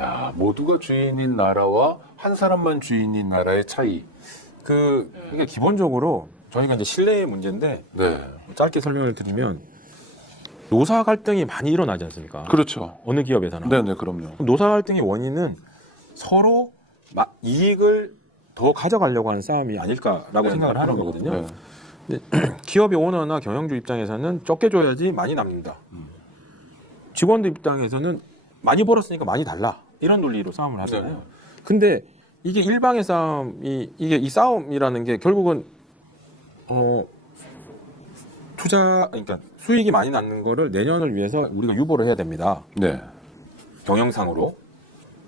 야, 모두가 주인인 나라와 한 사람만 주인인 나라의 차이. 이게 기본적으로 저희가 이제 신뢰의 문제인데 네. 짧게 설명을 드리면 노사 갈등이 많이 일어나지 않습니까? 그렇죠. 어느 기업에서나. 네네, 그럼요. 노사 갈등의 원인은 서로 이익을 더 가져가려고 하는 싸움이 아닐까라고 네, 생각을 하는 그럼요. 거거든요. 네. 근데 기업의 오너나 경영주 입장에서는 적게 줘야지 많이 남는다. 직원들 입장에서는 많이 벌었으니까 많이 달라. 이런 논리로 싸움을 하잖아요. 네. 근데 이게 일방의 싸움이 이 싸움이라는 게 결국은 그러니까 수익이 많이 나는 거를 내년을 위해서 우리가 유보를 해야 됩니다. 네. 경영상으로.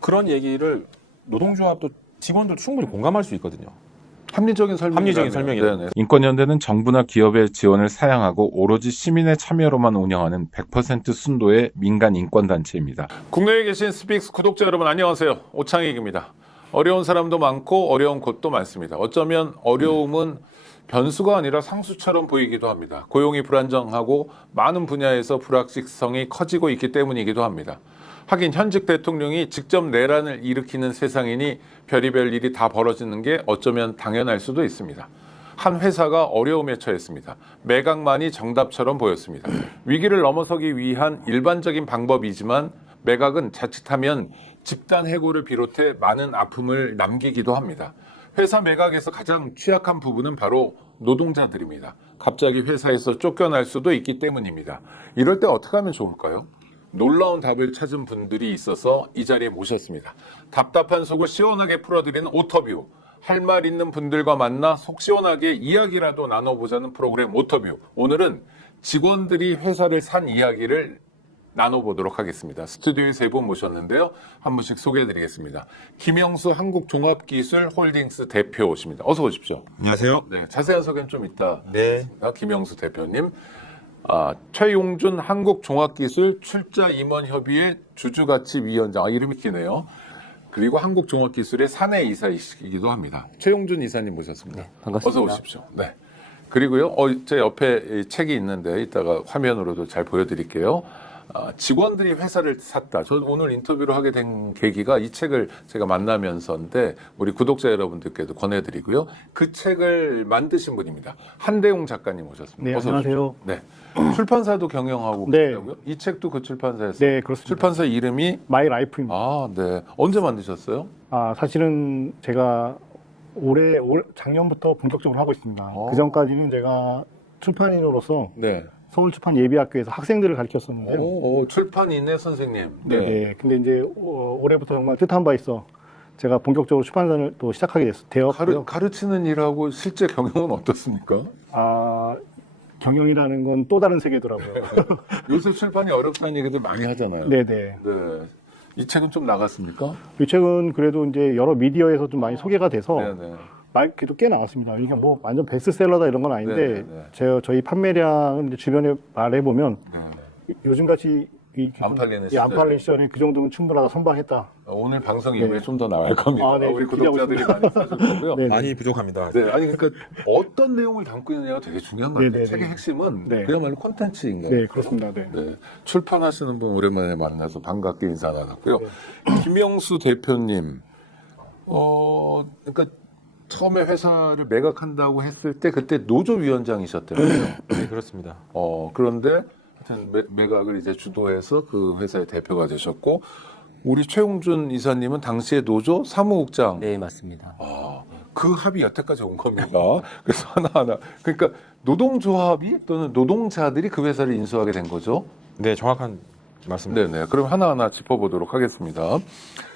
그런 얘기를 노동조합도 직원도 충분히 공감할 수 있거든요. 합리적인 설명이라면. 네네. 인권연대는 정부나 기업의 지원을 사양하고 오로지 시민의 참여로만 운영하는 100% 순도의 민간 인권단체입니다. 국내에 계신 스픽스 구독자 여러분 안녕하세요. 오창익입니다. 어려운 사람도 많고 어려운 곳도 많습니다. 어쩌면 어려움은 변수가 아니라 상수처럼 보이기도 합니다. 고용이 불안정하고 많은 분야에서 불확실성이 커지고 있기 때문이기도 합니다. 하긴 현직 대통령이 직접 내란을 일으키는 세상이니 별의별 일이 다 벌어지는 게 어쩌면 당연할 수도 있습니다. 한 회사가 어려움에 처했습니다. 매각만이 정답처럼 보였습니다. 위기를 넘어서기 위한 일반적인 방법이지만 매각은 자칫하면 집단 해고를 비롯해 많은 아픔을 남기기도 합니다. 회사 매각에서 가장 취약한 부분은 바로 노동자들입니다. 갑자기 회사에서 쫓겨날 수도 있기 때문입니다. 이럴 때 어떻게 하면 좋을까요? 놀라운 답을 찾은 분들이 있어서 이 자리에 모셨습니다. 답답한 속을 시원하게 풀어드리는 오터뷰. 할 말 있는 분들과 만나 속 시원하게 이야기라도 나눠보자는 프로그램 오터뷰. 오늘은 직원들이 회사를 산 이야기를 나눠보도록 하겠습니다. 스튜디오에 세 분 모셨는데요. 한 분씩 소개해드리겠습니다. 김영수 한국종합기술홀딩스 대표십니다. 어서 오십시오. 안녕하세요. 네, 자세한 소개는 좀 이따. 네. 김영수 대표님. 최용준 한국종합기술 출자임원협의회 주주가치위원장. 이름이 기네요. 그리고 한국종합기술의 사내이사이시기도 합니다. 최용준 이사님 모셨습니다. 네, 반갑습니다. 어서 오십시오. 네. 그리고요, 제 옆에 책이 있는데 이따가 화면으로도 잘 보여드릴게요. 직원들이 회사를 샀다. 저는 오늘 인터뷰를 하게 된 계기가 이 책을 제가 만나면서인데 우리 구독자 여러분들께도 권해드리고요. 그 책을 만드신 분입니다. 한대웅 작가님 오셨습니다. 네, 어서 안녕하세요. 오십시오. 네. 출판사도 경영하고 네. 계시다고요? 이 책도 그 출판사에서? 네, 그렇습니다. 출판사 이름이? 마이 라이프입니다. 네. 언제 만드셨어요? 사실은 제가 작년부터 본격적으로 하고 있습니다. 그 전까지는 제가 출판인으로서 네. 서울출판예비학교에서 학생들을 가르쳤었는데요. 출판인의 선생님. 네. 근데 이제 올해부터 정말 뜻한 바 있어 제가 본격적으로 출판사를 또 시작하게 되었고요. 가르치는 일하고 실제 경영은 어떻습니까? 경영이라는 건 또 다른 세계더라고요. 요새 출판이 어렵다는 얘기들 많이 하잖아요. 네네. 네. 이 책은 좀 나갔습니까? 이 책은 그래도 이제 여러 미디어에서 좀 많이 소개가 돼서 네네. 그래도 꽤 나왔습니다. 이게 뭐 완전 베스트셀러다 이런 건 아닌데 네네. 저희 판매량을 이제 주변에 말해보면 네. 요즘같이 안 팔리는 안 팔리는 시절에 그 정도면 충분하다 선방했다. 오늘 방송 이후에 좀 더 나갈 겁니다. 네, 우리 기대하고 구독자들이 많이 사줄 거고요. 네. 많이 부족합니다. 네, 아니 그러니까 어떤 내용을 담고 있느냐가 되게 중요한 것 같아요. 네네네. 책의 핵심은 네. 그야말로 콘텐츠인 거예요. 네, 그렇습니다. 네. 네. 출판하시는 분 오랜만에 만나서 반갑게 인사 나눴고요. 김영수 대표님, 그러니까 처음에 회사를 매각한다고 했을 때 그때 노조위원장이셨대요. 네, 그렇습니다. 그런데 하여튼 매각을 이제 주도해서 그 회사의 대표가 되셨고, 우리 최용준 이사님은 당시에 노조 사무국장. 네, 맞습니다. 그 합이 여태까지 온 겁니다. 그래서 하나하나. 그러니까 노동조합이 또는 노동자들이 그 회사를 인수하게 된 거죠. 네, 정확한 말씀입니다. 네네. 그럼 하나하나 짚어보도록 하겠습니다.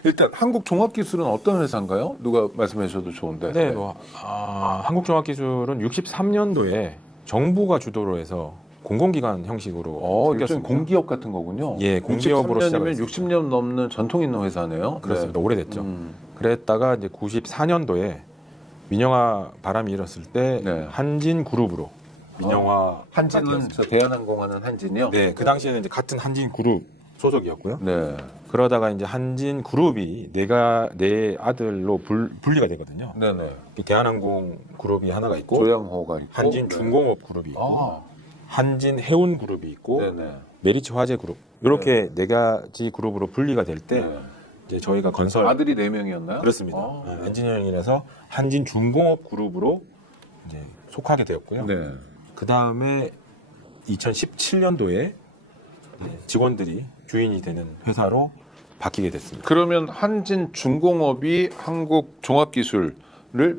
일단 한국종합기술은 어떤 회사인가요? 누가 말씀해 주셔도 좋은데. 네, 한국종합기술은 63년도에 정부가 주도로 해서 공공기관 형식으로 일종 생겼습니다. 공기업 같은 거군요. 예, 공기업으로 63년이면 시작했습니다. 60년 넘는 전통 있는 회사네요. 그렇습니다. 네. 오래됐죠. 그랬다가 이제 94년도에 민영화 바람이 일었을 때 네. 한진그룹으로 민영화 한진은 저 대한항공하는 한진이요? 네, 그 당시에는 이제 같은 한진그룹 소속이었고요. 네. 그러다가 이제 한진그룹이 네 아들로 분리가 되거든요. 네네. 이 대한항공 그룹이 하나가 있고 조양호가 있고. 한진중공업 그룹이 있고 아, 한진해운 그룹이 있고 네네. 메리츠 화재 그룹 이렇게 네 가지 그룹으로 분리가 될 때 네. 이제 저희가 건설 아들이 4명이었나요? 그렇습니다. 아. 엔지니어링이라서 한진중공업 그룹으로 이제 속하게 되었고요. 네. 그 다음에 2017년도에 직원들이 주인이 되는 회사로 바뀌게 됐습니다. 그러면 한진중공업이 한국종합기술을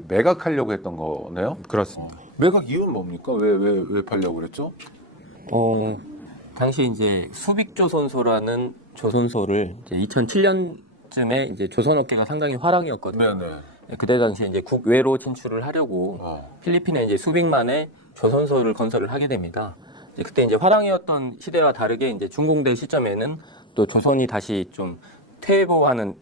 매각하려고 했던 거네요? 그렇습니다. 매각 이유는 뭡니까? 왜 팔려고 그랬죠? 당시 이제 수빅조선소라는 조선소를 이제 2007년쯤에 이제 조선업계가 상당히 화랑이었거든요. 네네. 그때 당시 이제 국외로 진출을 하려고 어. 필리핀에 이제 수빅만의 조선소를 건설을 하게 됩니다. 이제 그때 이제 화랑이었던 시대와 다르게 이제 중공대 시점에는 또 조선이 다시 좀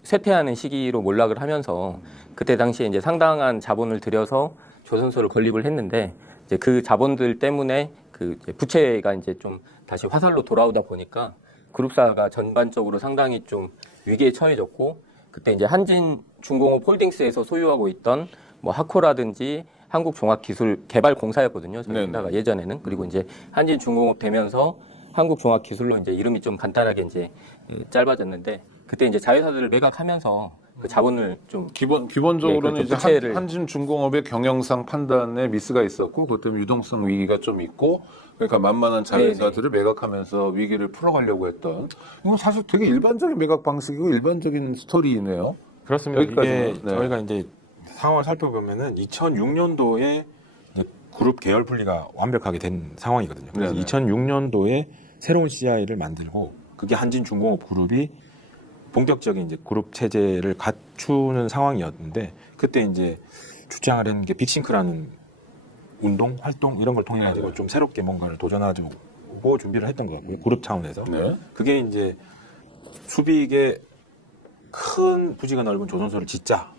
쇠퇴하는 시기로 몰락을 하면서 그때 당시에 이제 상당한 자본을 들여서 조선소를 건립을 했는데 이제 그 자본들 때문에 그 이제 부채가 이제 좀 다시 화살로 돌아오다 보니까 그룹사가 전반적으로 상당히 좀 위기에 처해졌고 그때 이제 한진중공업 홀딩스에서 소유하고 있던 뭐 하코라든지 한국종합기술개발공사였거든요. 저희 네네. 회사가 예전에는 그리고 이제 한진중공업 되면서 한국종합기술로 이제 이름이 좀 간단하게 이제 짧아졌는데 그때 이제 자회사들을 매각하면서 그 자본을 좀 기본적으로는 네, 이제 부채를- 한진중공업의 경영상 판단에 미스가 있었고 그것 때문에 유동성 위기가 좀 있고 그러니까 만만한 자회사들을 매각하면서 위기를 풀어가려고 했던 이건 사실 되게 일반적인 매각 방식이고 일반적인 스토리이네요. 그렇습니다. 여기까지는, 이게 네. 저희가 이제 상황을 살펴보면은 2006년도에 그룹 계열 분리가 완벽하게 된 상황이거든요. 그래서 네네. 2006년도에 새로운 CI를 만들고 그게 한진중공업 그룹이 본격적인 이제 그룹 체제를 갖추는 상황이었는데 그때 이제 주장을 했는 게 빅싱크라는 운동, 활동 이런 걸 통해 가지고 좀 새롭게 뭔가를 도전하고 준비를 했던 것 같고요. 그룹 차원에서. 네. 그게 이제 수빅의 큰 부지가 넓은 조선소를 짓자가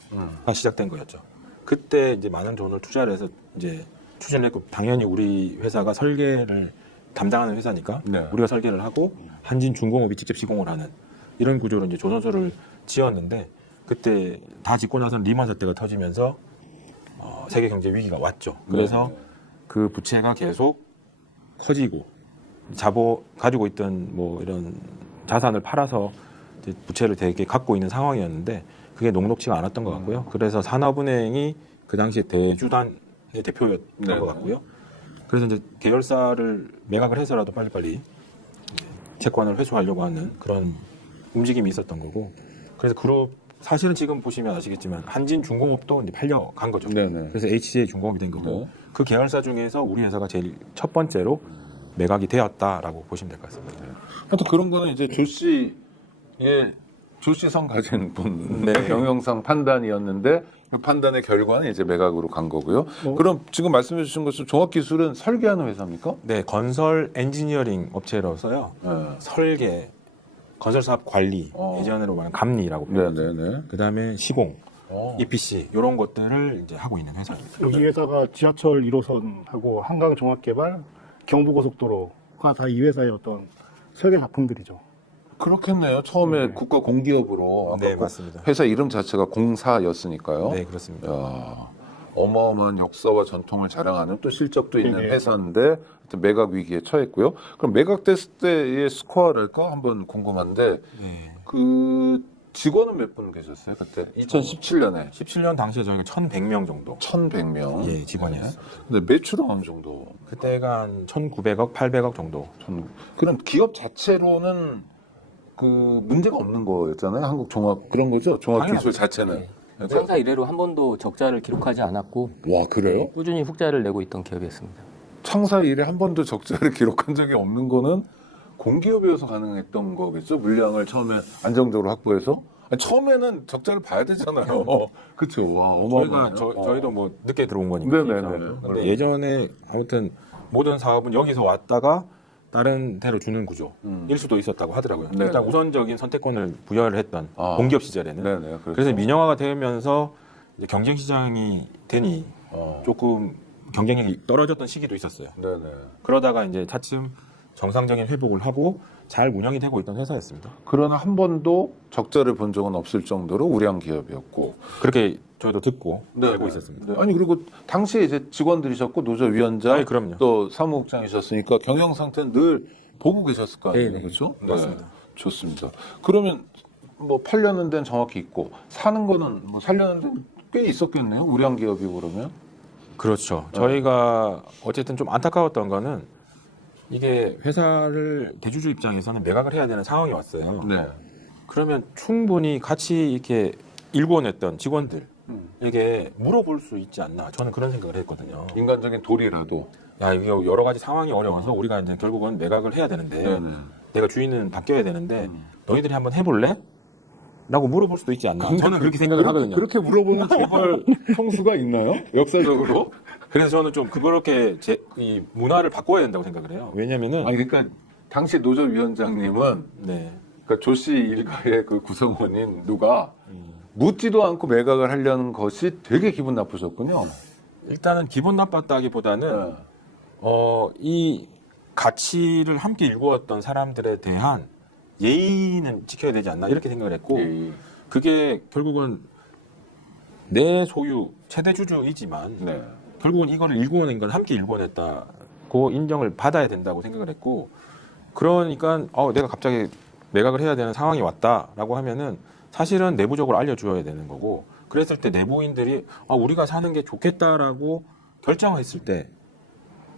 시작된 거였죠. 그때 이제 많은 돈을 투자를 해서 이제 추진을 했고 당연히 우리 회사가 설계를 담당하는 회사니까 네. 우리가 설계를 하고 한진중공업이 직접 시공을 하는 이런 구조로 이제 조선소를 지었는데 그때 다 짓고 나서 리만 사태가 터지면서 세계 경제 위기가 왔죠. 그래서 그 부채가 계속 커지고 가지고 있던 뭐 이런 자산을 팔아서 이제 부채를 되게 갖고 있는 상황이었는데 그게 녹록지가 않았던 것 같고요. 그래서 산업은행이 그 당시에 대주단의 대표였던 네. 것 같고요. 그래서 이제 계열사를 매각을 해서라도 빨리빨리 채권을 회수하려고 하는 그런 움직임이 있었던 거고. 그래서 그룹 사실은 지금 보시면 아시겠지만 한진중공업도 이제 팔려간 거죠. 네네. 그래서 HCA 중공업이 된 거고 네. 그 계열사 중에서 우리 회사가 제일 첫 번째로 매각이 되었다라고 보시면 될 것 같습니다. 하여튼 그런 거는 이제 조씨성 가진 분의 네. 경영상 판단이었는데 그 판단의 결과는 이제 매각으로 간 거고요. 그럼 지금 말씀해 주신 것처럼 종합기술은 설계하는 회사입니까? 네, 건설 엔지니어링 업체로서요. 네. 설계, 건설 사업 관리, 예전으로 말하는 감리라고 표현하죠. 네네네. 그다음에 시공, 어. EPC 이런 것들을 이제 하고 있는 회사입니다. 여기 회사가 지하철 1호선하고 한강종합개발, 경부고속도로가 다 이 회사의 어떤 설계 작품들이죠. 그렇겠네요. 처음에 국가 공기업으로 아까 네, 그 맞습니다. 회사 이름 자체가 공사였으니까요. 네, 그렇습니다. 야, 어마어마한 역사와 전통을 자랑하는 또 실적도 있는 네. 회사인데 하여튼 매각 위기에 처했고요. 그럼 매각됐을 때의 스코어랄까 한번 궁금한데 네. 그 직원은 몇 분 계셨어요 그때? 2017년에 17년 당시에 저희가 1,100명 정도 1,100명. 예, 직원이요. 근데 매출은 어느 정도? 그때가 한 1,900억, 800억 정도. 그럼 기업 자체로는 그 문제가 없는 거였잖아요. 한국 종합 그런 거죠. 종합기술 자체는. 네. 상사 이래로 한 번도 적자를 기록하지 않았고 와 그래요? 꾸준히 흑자를 내고 있던 기업이었습니다. 창사 이래 한 번도 적자를 기록한 적이 없는 거는 공기업이어서 가능했던 거겠죠. 물량을 처음에 안정적으로 확보해서. 아니, 처음에는 적자를 봐야 되잖아요. 그렇죠. 와 어마어마해요. 저희도 뭐 늦게 들어온 거니까. 네네네. 근데 예전에 아무튼 모든 사업은 여기서 왔다가 다른 데로 주는 구조일 수도 있었다고 하더라고요. 네. 일단 우선적인 선택권을 부여를 했던 아. 공기업 시절에는. 네네. 그렇죠. 그래서 민영화가 되면서 이제 경쟁 시장이 되니 어. 조금 경쟁력이 떨어졌던 시기도 있었어요. 네네. 그러다가 이제 차츰 정상적인 회복을 하고 잘 운영이 되고 있던 회사였습니다. 그러나 한 번도 적자를 본 적은 없을 정도로 우량 기업이었고. 그렇게 저희도 듣고 네, 알고 네. 있었습니다. 네. 아니 그리고 당시에 이제 직원들이셨고 노조위원장, 아니, 그럼요. 또 사무국장이셨으니까 경영 상태는 늘 보고 계셨을 거 아니에요, 네, 네. 그렇죠? 맞습니다. 좋습니다. 그러면 뭐 팔려는 데는 정확히 있고 사는 거는 뭐 살려는 데는 꽤 있었겠네요. 우량 기업이 그러면. 그렇죠. 저희가 어쨌든 좀 안타까웠던 거는 이게 회사를 대주주 입장에서는 매각을 해야 되는 상황이 왔어요. 네. 그러면 충분히 같이 이렇게 일궈냈던 직원들에게 물어볼 수 있지 않나. 저는 그런 생각을 했거든요. 인간적인 도리라도. 야, 이게 여러 가지 상황이 어려워서 우리가 이제 결국은 매각을 해야 되는데 네네. 내가 주인은 바뀌어야 되는데 너희들이 한번 해볼래? 라고 물어볼 수도 있지 않나. 저는 그렇게 생각을 하거든요. 그렇게 물어보는 재벌 통수가 있나요? 역사적으로? 그래서 저는 좀 그렇게 이 문화를 바꿔야 된다고 생각을 해요. 왜냐면은 아니 그러니까 당시 노조위원장님은 네. 그러니까 조 씨 일가의 그 구성원인 누가 묻지도 않고 매각을 하려는 것이 되게 기분 나쁘셨군요. 일단은 기분 나빴다기보다는 이 가치를 함께 일구었던 사람들에 대한 예의는 지켜야 되지 않나 이렇게 생각을 했고 예. 그게 결국은 내 소유 최대 주주이지만 네. 결국은 이거를 일구어낸 건 함께 일구어냈다고 인정을 받아야 된다고 생각을 했고 그러니까 내가 갑자기 매각을 해야 되는 상황이 왔다라고 하면은 사실은 내부적으로 알려줘야 되는 거고 그랬을 때 내부인들이 우리가 사는 게 좋겠다라고 결정했을 때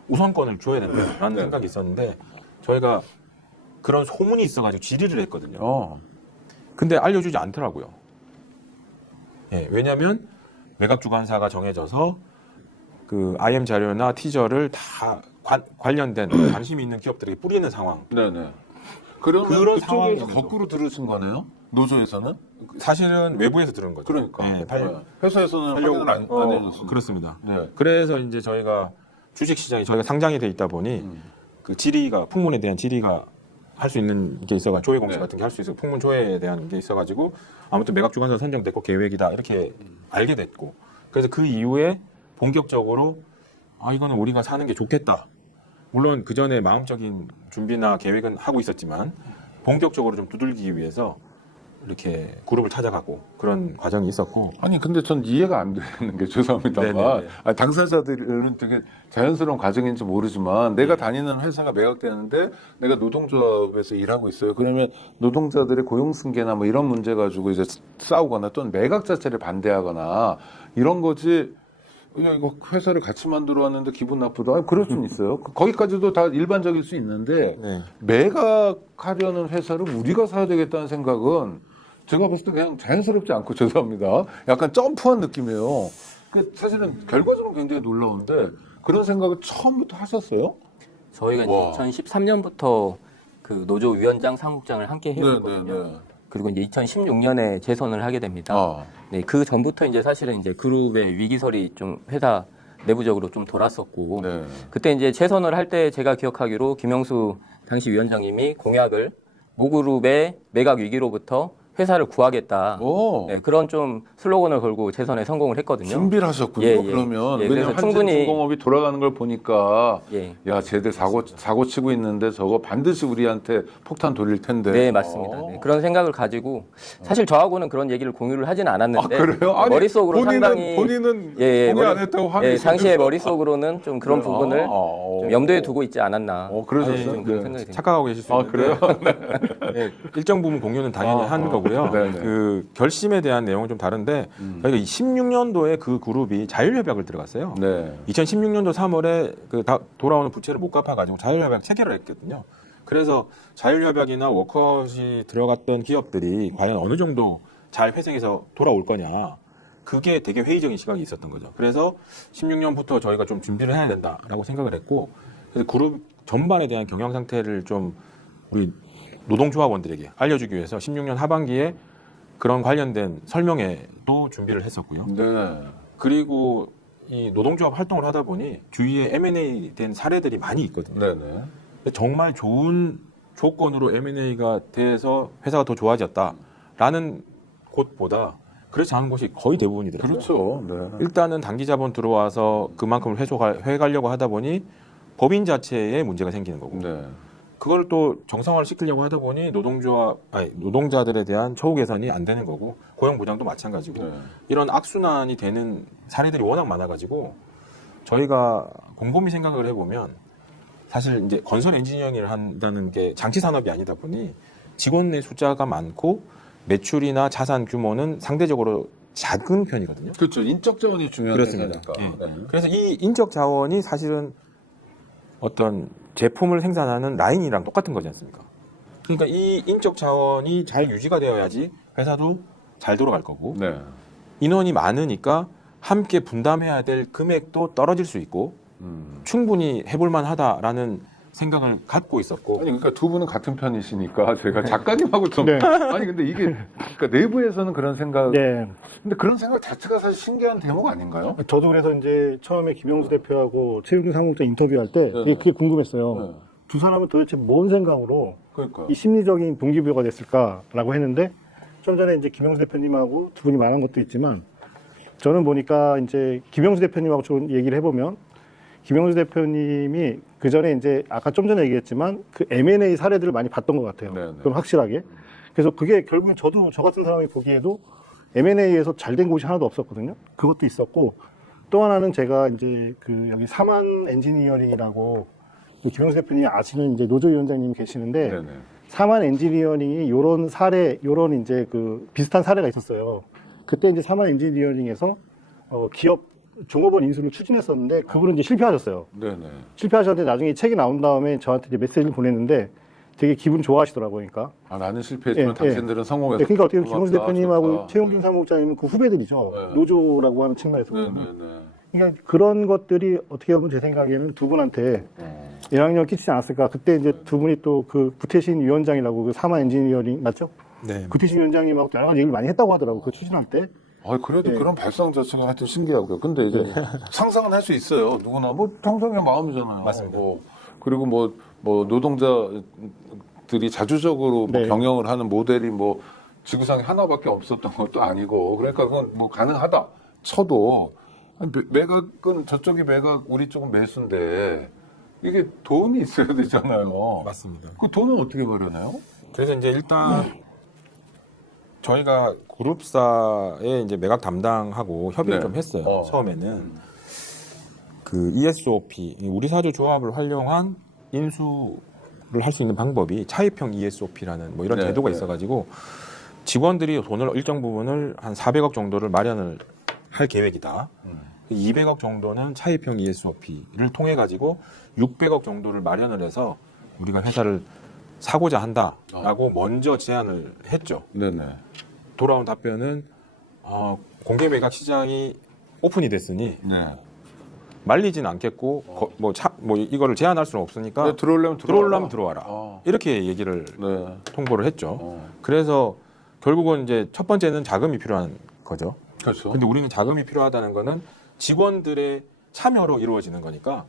우선권을 줘야 된다라는 네. 생각이 있었는데 저희가 그런 소문이 있어가지고 질의를 했거든요. 근데 알려주지 않더라고요. 예, 왜냐하면 매각 주관사가 정해져서 그 IM 자료나 티저를 다 관련된 관심이 있는 기업들에게 뿌리는 상황. 네네. 그러면 그런 그쪽에서 상황이죠. 거꾸로 들으신 거네요? 노조에서는? 사실은 외부에서 들은 거죠. 그러니까. 예, 네. 회사에서는 하려고 확인을 안 해줬습니다. 그렇습니다. 네. 그래서 이제 저희가 주식시장이 저희가 상장이 돼 있다 보니 그 질의가 풍문에 대한 질의가 할 수 있는 게 있어가 조회 공시 네. 같은 게 할 수 있어 풍문 조회에 대한 게 있어가지고 아무튼 매각 주관사 선정됐고 계획이다 이렇게 알게 됐고 그래서 그 이후에 본격적으로 이거는 우리가 사는 게 좋겠다. 물론 그 전에 마음적인 준비나 계획은 하고 있었지만 본격적으로 좀 두들기기 위해서 이렇게 그룹을 찾아가고 그런 과정이 있었고 아니 근데 전 이해가 안 되는 게 죄송합니다만 네네네. 당사자들은 되게 자연스러운 과정인지 모르지만 내가 다니는 회사가 매각되는데 내가 노동조합에서 일하고 있어요. 그러면 노동자들의 고용승계나 뭐 이런 문제 가지고 이제 싸우거나 또는 매각 자체를 반대하거나 이런 거지. 그냥 이거 회사를 같이 만들어 왔는데 기분 나쁘다. 그럴 수는 있어요. 거기까지도 다 일반적일 수 있는데 네. 매각하려는 회사를 우리가 사야 되겠다는 생각은 제가 봤을 때 그냥 자연스럽지 않고 죄송합니다. 약간 점프한 느낌이에요. 사실은 결과적으로 굉장히 놀라운데 그런 생각을 처음부터 하셨어요? 저희가 와. 이제 2013년부터 그 노조 위원장 사무국장을 함께 해왔거든요. 그리고 이제 2016년에 재선을 하게 됩니다. 네, 그 전부터 이제 사실은 이제 그룹의 위기설이 좀 회사 내부적으로 좀 돌았었고, 네. 그때 이제 재선을 할 때 제가 기억하기로 김영수 당시 위원장님이 공약을 모그룹의 매각 위기로부터 회사를 구하겠다. 오. 네, 그런 좀 슬로건을 걸고 재선에 성공을 했거든요. 준비를 하셨군요. 예, 예. 그러면 예, 왜냐면 그래서 충분히- 한진중공업이 돌아가는 걸 보니까 예. 야 쟤들 사고 치고 있는데 저거 반드시 우리한테 폭탄 돌릴 텐데. 네, 맞습니다. 네, 그런 생각을 가지고 사실 저하고는 그런 얘기를 공유를 하진 않았는데 그래요? 아니, 머릿속으로 상당히 본인은 예, 공유 안 머리- 했다고 하는 예, 당시에 머릿속으로는 좀 그런 부분을 좀 염두에 두고 있지 않았나. 그러셨어요? 좀 그런 네. 생각이 듭니다. 착각하고 계실 수 있는데 그래요? 네, 일정 부분 공유는 당연히 한 거고요. 네네. 그 결심에 대한 내용은 좀 다른데 저희가 16년도에 그 그룹이 자율협약을 들어갔어요. 네. 2016년도 3월에 그 돌아오는 부채를 못 갚아가지고 자율협약 체결을 했거든요. 그래서 자율협약이나 워컷이 들어갔던 기업들이 과연 어느 정도 잘 회생해서 돌아올 거냐. 그게 되게 회의적인 시각이 있었던 거죠. 그래서 16년부터 저희가 좀 준비를 해야 된다라고 생각을 했고, 그래서 그룹 전반에 대한 경영 상태를 좀 우리 노동조합원들에게 알려주기 위해서 16년 하반기에 그런 관련된 설명회도 준비를 했었고요. 네. 그리고 이 노동조합 활동을 하다 보니 주위에 M&A 된 사례들이 많이 있거든요. 네네. 근데 정말 좋은 조건으로 M&A가 돼서 회사가 더 좋아졌다라는 곳보다 그렇지 않은 곳이 거의 대부분이더라고요. 그렇죠. 네. 일단은 단기 자본 들어와서 그만큼을 회가려고 하다 보니 법인 자체에 문제가 생기는 거고 네. 그걸 또 정상화를 시키려고 하다 보니 노동자들에 대한 처우 개선이 안 되는 거고 고용 보장도 마찬가지고 네. 이런 악순환이 되는 사례들이 워낙 많아가지고 저희가 곰곰이 생각을 해보면 사실 이제 건설 엔지니어링을 한다는 게 장치 산업이 아니다 보니 직원 의 숫자가 많고 매출이나 자산 규모는 상대적으로 작은 편이거든요. 그렇죠. 인적 자원이 중요한 그렇습니다. 거니까. 예. 그래서 이 인적 자원이 사실은 어떤 제품을 생산하는 라인이랑 똑같은 거지 않습니까? 그러니까 이 인적 자원이 잘 유지가 되어야지 회사도 잘 돌아갈 거고 네. 인원이 많으니까 함께 분담해야 될 금액도 떨어질 수 있고 충분히 해볼 만하다라는 생각을 갖고 있었고 아니 그러니까 두 분은 같은 편이시니까 제가 작가님하고 좀 네. 아니 근데 이게 그러니까 내부에서는 그런 생각 네. 근데 그런 생각 자체가 사실 신기한 대목 아닌가요? 저도 그래서 이제 처음에 김영수 대표하고 최용준 사무국장 인터뷰할 때 네. 그게 궁금했어요. 네. 두 사람은 도대체 뭔 생각으로 그러니까 이 심리적인 동기부여가 됐을까라고 했는데 좀 전에 이제 김영수 대표님하고 두 분이 말한 것도 있지만 저는 보니까 이제 김영수 대표님하고 좀 얘기를 해보면 김영수 대표님이 그 전에 이제 아까 좀 전에 얘기했지만 그 M&A 사례들을 많이 봤던 것 같아요. 네네. 그건 확실하게. 그래서 그게 결국은 저도 저 같은 사람이 보기에도 M&A에서 잘 된 곳이 하나도 없었거든요. 그것도 있었고 또 하나는 제가 이제 그 여기 사만 엔지니어링이라고 김영수 대표님이 아시는 이제 노조위원장님이 계시는데 네네. 사만 엔지니어링이 요런 사례, 요런 이제 그 비슷한 사례가 있었어요. 그때 이제 사만 엔지니어링에서 기업 종업원 인수를 추진했었는데 그분은 이제 실패하셨어요. 네네. 실패하셨는데 나중에 이 책이 나온 다음에 저한테 이제 메시지를 보냈는데 되게 기분 좋아하시더라고요. 그러니까. 아 나는 실패했지만 예, 당신들은 성공했어. 네, 그러니까 어떻게 보면 김영수 고맙다, 대표님하고 좋다. 최용준 사무국장님은 그 후배들이죠. 네. 노조라고 하는 측면에서. 네네네. 그러니까 그런 것들이 어떻게 보면 제 생각에는 두 분한테 영향력을 끼치지 않았을까. 그때 이제 두 분이 또 그 구태신 위원장이라고 그 사만 엔지니어링 맞죠? 네. 구태신 위원장님하고 여러 가지 얘기를 많이 했다고 하더라고요. 그 추진할 때. 아 그래도 네. 그런 발상 자체가 하여튼 신기하고요. 근데 이제 상상은 할 수 있어요. 누구나 뭐 평생의 마음이잖아요. 맞습니다. 그리고 뭐 노동자들이 자주적으로 뭐 네. 경영을 하는 모델이 뭐 지구상에 하나밖에 없었던 것도 아니고 그러니까 그건 뭐 가능하다 쳐도 아니, 매각은 저쪽이 매각 우리 쪽은 매수인데 이게 돈이 있어야 되잖아요. 맞습니다. 그 돈은 어떻게 마련해요? 그래서 이제 일단 저희가 그룹사에 이제 매각 담당하고 협의를 네. 좀 했어요. 어. 처음에는 그 ESOP 우리 사주 조합을 활용한 인수를 할 수 있는 방법이 차입형 ESOP라는 뭐 이런 네, 제도가 네. 있어가지고 직원들이 돈을 일정 부분을 한 400억 정도를 마련을 할 계획이다. 200억 정도는 차입형 ESOP를 통해 가지고 600억 정도를 마련을 해서 우리가 회사를 사고자 한다라고 먼저 제안을 했죠. 네네. 돌아온 답변은 공개 매각 시장이 오픈이 됐으니 네. 말리지는 않겠고 뭐 이거를 제한할 수는 없으니까 네, 들어오려면 들어와라. 아. 이렇게 얘기를 네. 통보를 했죠. 어. 그래서 결국은 이제 첫 번째는 자금이 필요한 거죠. 그렇죠. 근데 우리는 자금이 필요하다는 거는 직원들의 참여로 이루어지는 거니까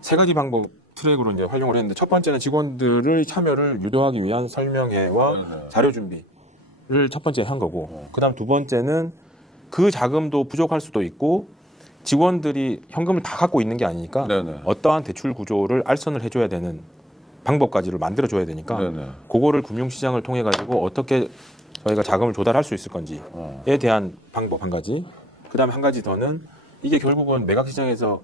세 가지 방법 트랙으로 이제 활용을 했는데 첫 번째는 직원들의 참여를 유도하기 위한 설명회와 네네. 자료 준비를 첫 번째 한 거고 그다음 두 번째는 그 자금도 부족할 수도 있고 직원들이 현금을 다 갖고 있는 게 아니니까 네네. 어떠한 대출 구조를 알선을 해줘야 되는 방법까지를 만들어줘야 되니까 네네. 그거를 금융시장을 통해 가지고 어떻게 저희가 자금을 조달할 수 있을 건지에 대한 방법 한 가지 그다음에 한 가지 더는 이게 결국은 매각시장에서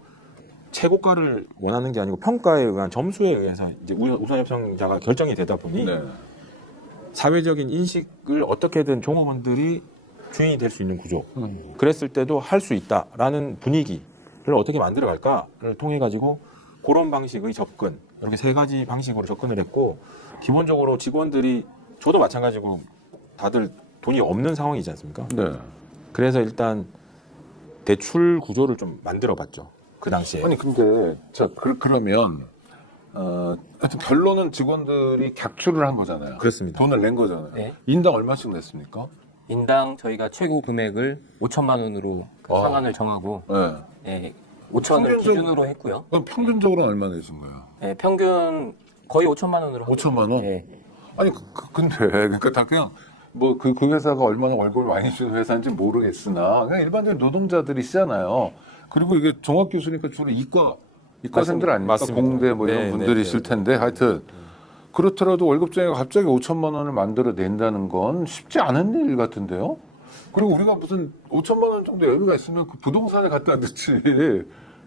최고가를 원하는 게 아니고 평가에 의한 점수에 의해서 이제 우선 협상자가 결정이 되다 보니 네. 사회적인 인식을 어떻게든 종업원들이 주인이 될 수 있는 구조. 그랬을 때도 할 수 있다라는 분위기를 어떻게 만들어 갈까를 통해 가지고 그런 방식의 접근 이렇게 세 가지 방식으로 접근을 했고 기본적으로 직원들이 저도 마찬가지고 다들 돈이 없는 상황이지 않습니까? 네. 그래서 일단 대출 구조를 좀 만들어 봤죠. 그 당시에. 아니 근데 자 그러면 하여튼 결론은 직원들이 격출을 한 거잖아요. 그렇습니다. 돈을 낸 거잖아요. 네. 인당 얼마씩 냈습니까? 인당 저희가 최고 금액을 5천만 원으로 그 아. 상한을 정하고 네. 예, 5천을 평균적- 기준으로 했고요. 그럼 평균적으로는 얼마 내신 거예요? 예, 평균 거의 5천만 원으로. 5천만 원? 예. 아니 근데 그러니까 다 그냥 뭐 그 회사가 얼마나 월급을 많이 주는 회사인지 모르겠으나 그냥 일반적인 노동자들이 쓰잖아요. 그리고 이게 종합 교수니까 주로 이과생들 아닙니까? 맞습니다. 공대 뭐 이런 네, 분들이실 네, 텐데 하여튼 그렇더라도 월급쟁이가 갑자기 5천만 원을 만들어 낸다는 건 쉽지 않은 일 같은데요. 그리고 우리가 무슨 5천만 원 정도 여유가 있으면 그 부동산에 갖다 넣지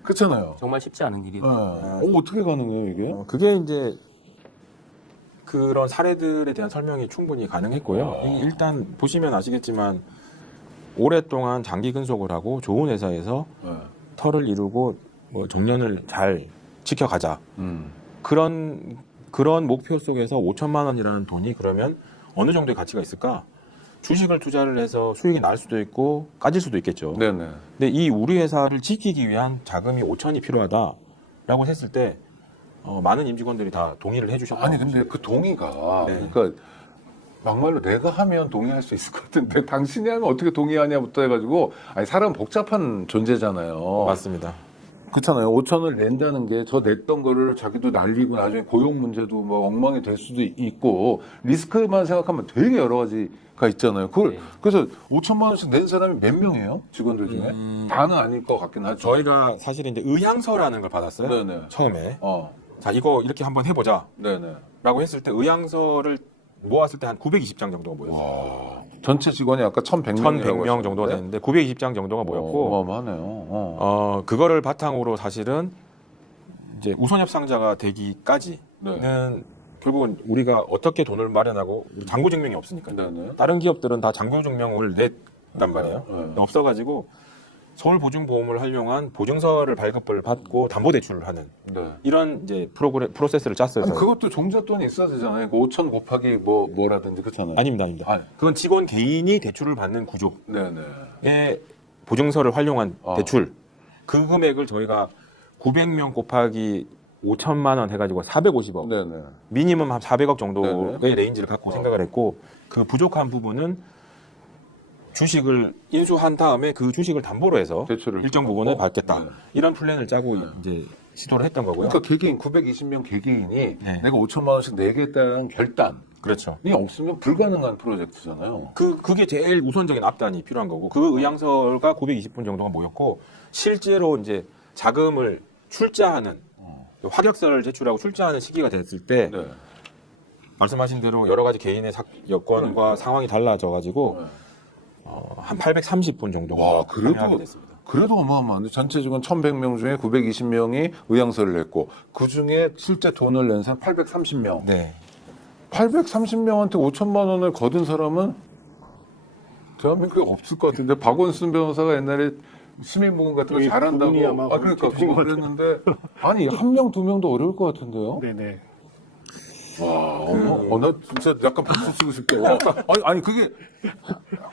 그렇잖아요. 정말 쉽지 않은 일이에요. 네. 어떻게 가능해요 이게? 그게 이제 그런 사례들에 대한 설명이 충분히 가능했고요. 일단 보시면 아시겠지만 오랫동안 장기 근속을 하고 좋은 회사에서 네. 터를 이루고 뭐 정년을 잘 지켜가자. 그런 목표 속에서 5천만 원이라는 돈이 그러면 어느 정도의 가치가 있을까? 주식을 투자를 해서 수익이 날 수도 있고 까질 수도 있겠죠. 네네. 근데 이 우리 회사를 지키기 위한 자금이 5천이 필요하다라고 했을 때 많은 임직원들이 다 동의를 해주셨고. 아니 근데 그 동의가 네. 그러니까 막말로 내가 하면 동의할 수 있을 것 같은데 당신이 하면 어떻게 동의하냐부터 해가지고 아니 사람 복잡한 존재잖아요. 맞습니다. 그렇잖아요. 5천을 낸다는 게 저 냈던 거를 자기도 날리고 나중에 고용 문제도 뭐 엉망이 될 수도 있고 리스크만 생각하면 되게 여러 가지가 있잖아요. 그걸 네. 그래서 5천만 원씩 낸 사람이 몇 명이에요? 직원들 중에? 다는 아닐 것 같긴 하죠. 저희가 사실 이제 의향서라는 걸 받았어요. 네네. 처음에. 어. 자, 이거 이렇게 한번 해보자. 네네. 라고 했을 때 의향서를 모았을 때 한 920장 정도가 모였어요. 와. 전체 직원이 아까 1,100명 1,100명 정도가 됐는데 920장 정도가 모였고 어마어마하네요. 그거를 바탕으로 사실은 이제 우선협상자가 되기까지는 네. 결국은 우리가 어떻게 돈을 마련하고 잔고 증명이 없으니까. 네네. 다른 기업들은 다 잔고 증명을 냈단 말이에요. 네. 없어가지고 서울보증보험을 활용한 보증서를 발급을 받고 담보대출을 하는 네. 이런 이제 프로세스를 짰어요. 아니, 저희가. 그것도 종잣돈이 있어야 되잖아요. 5천 곱하기 뭐라든지 그렇잖아요. 아닙니다. 아니. 그건 직원 개인이 대출을 받는 구조의 네네. 보증서를 활용한 아. 대출. 그 금액을 저희가 900명 곱하기 5천만 원 해가지고 450억. 네네. 미니멈 한 400억 정도의 네네. 레인지를 갖고 생각을 했고 그 부족한 부분은 주식을 인수한 다음에 그 주식을 담보로 해서 대출을 일정 부분을 받고. 받겠다. 네. 이런 플랜을 짜고 이제 시도를 했던 거고요. 그러니까 개개인 920명 개개인이 네. 내가 5천만 원씩 내겠다는 결단이 그렇죠. 없으면 불가능한 프로젝트잖아요. 그게 제일 우선적인 앞단이 필요한 거고 그 의향서가 920분 정도가 모였고 실제로 이제 자금을 출자하는 화격서를 제출하고 출자하는 시기가 됐을 때 네. 말씀하신 대로 여러 가지 개인의 여건과 상황이 달라져 가지고 한 830분 정도가 와, 그래도 참여하게 됐습니다. 그래도 어마어마한데 전체 직원 1,100명 중에 920명이 의향서를 냈고 그 중에 실제 돈을 낸 사람 830명. 네. 830명한테 5천만 원을 거둔 사람은 대한민국에 없을 것 같은데 박원순 변호사가 옛날에 시민보험 같은 거 두 잘한다고 분이 아마 그러니까 계신 것 그거 그랬는데 아니 한 명 두 명도 어려울 것 같은데요. 네네. 와, 나 진짜 약간 박수 치고 싶다. 아니 그게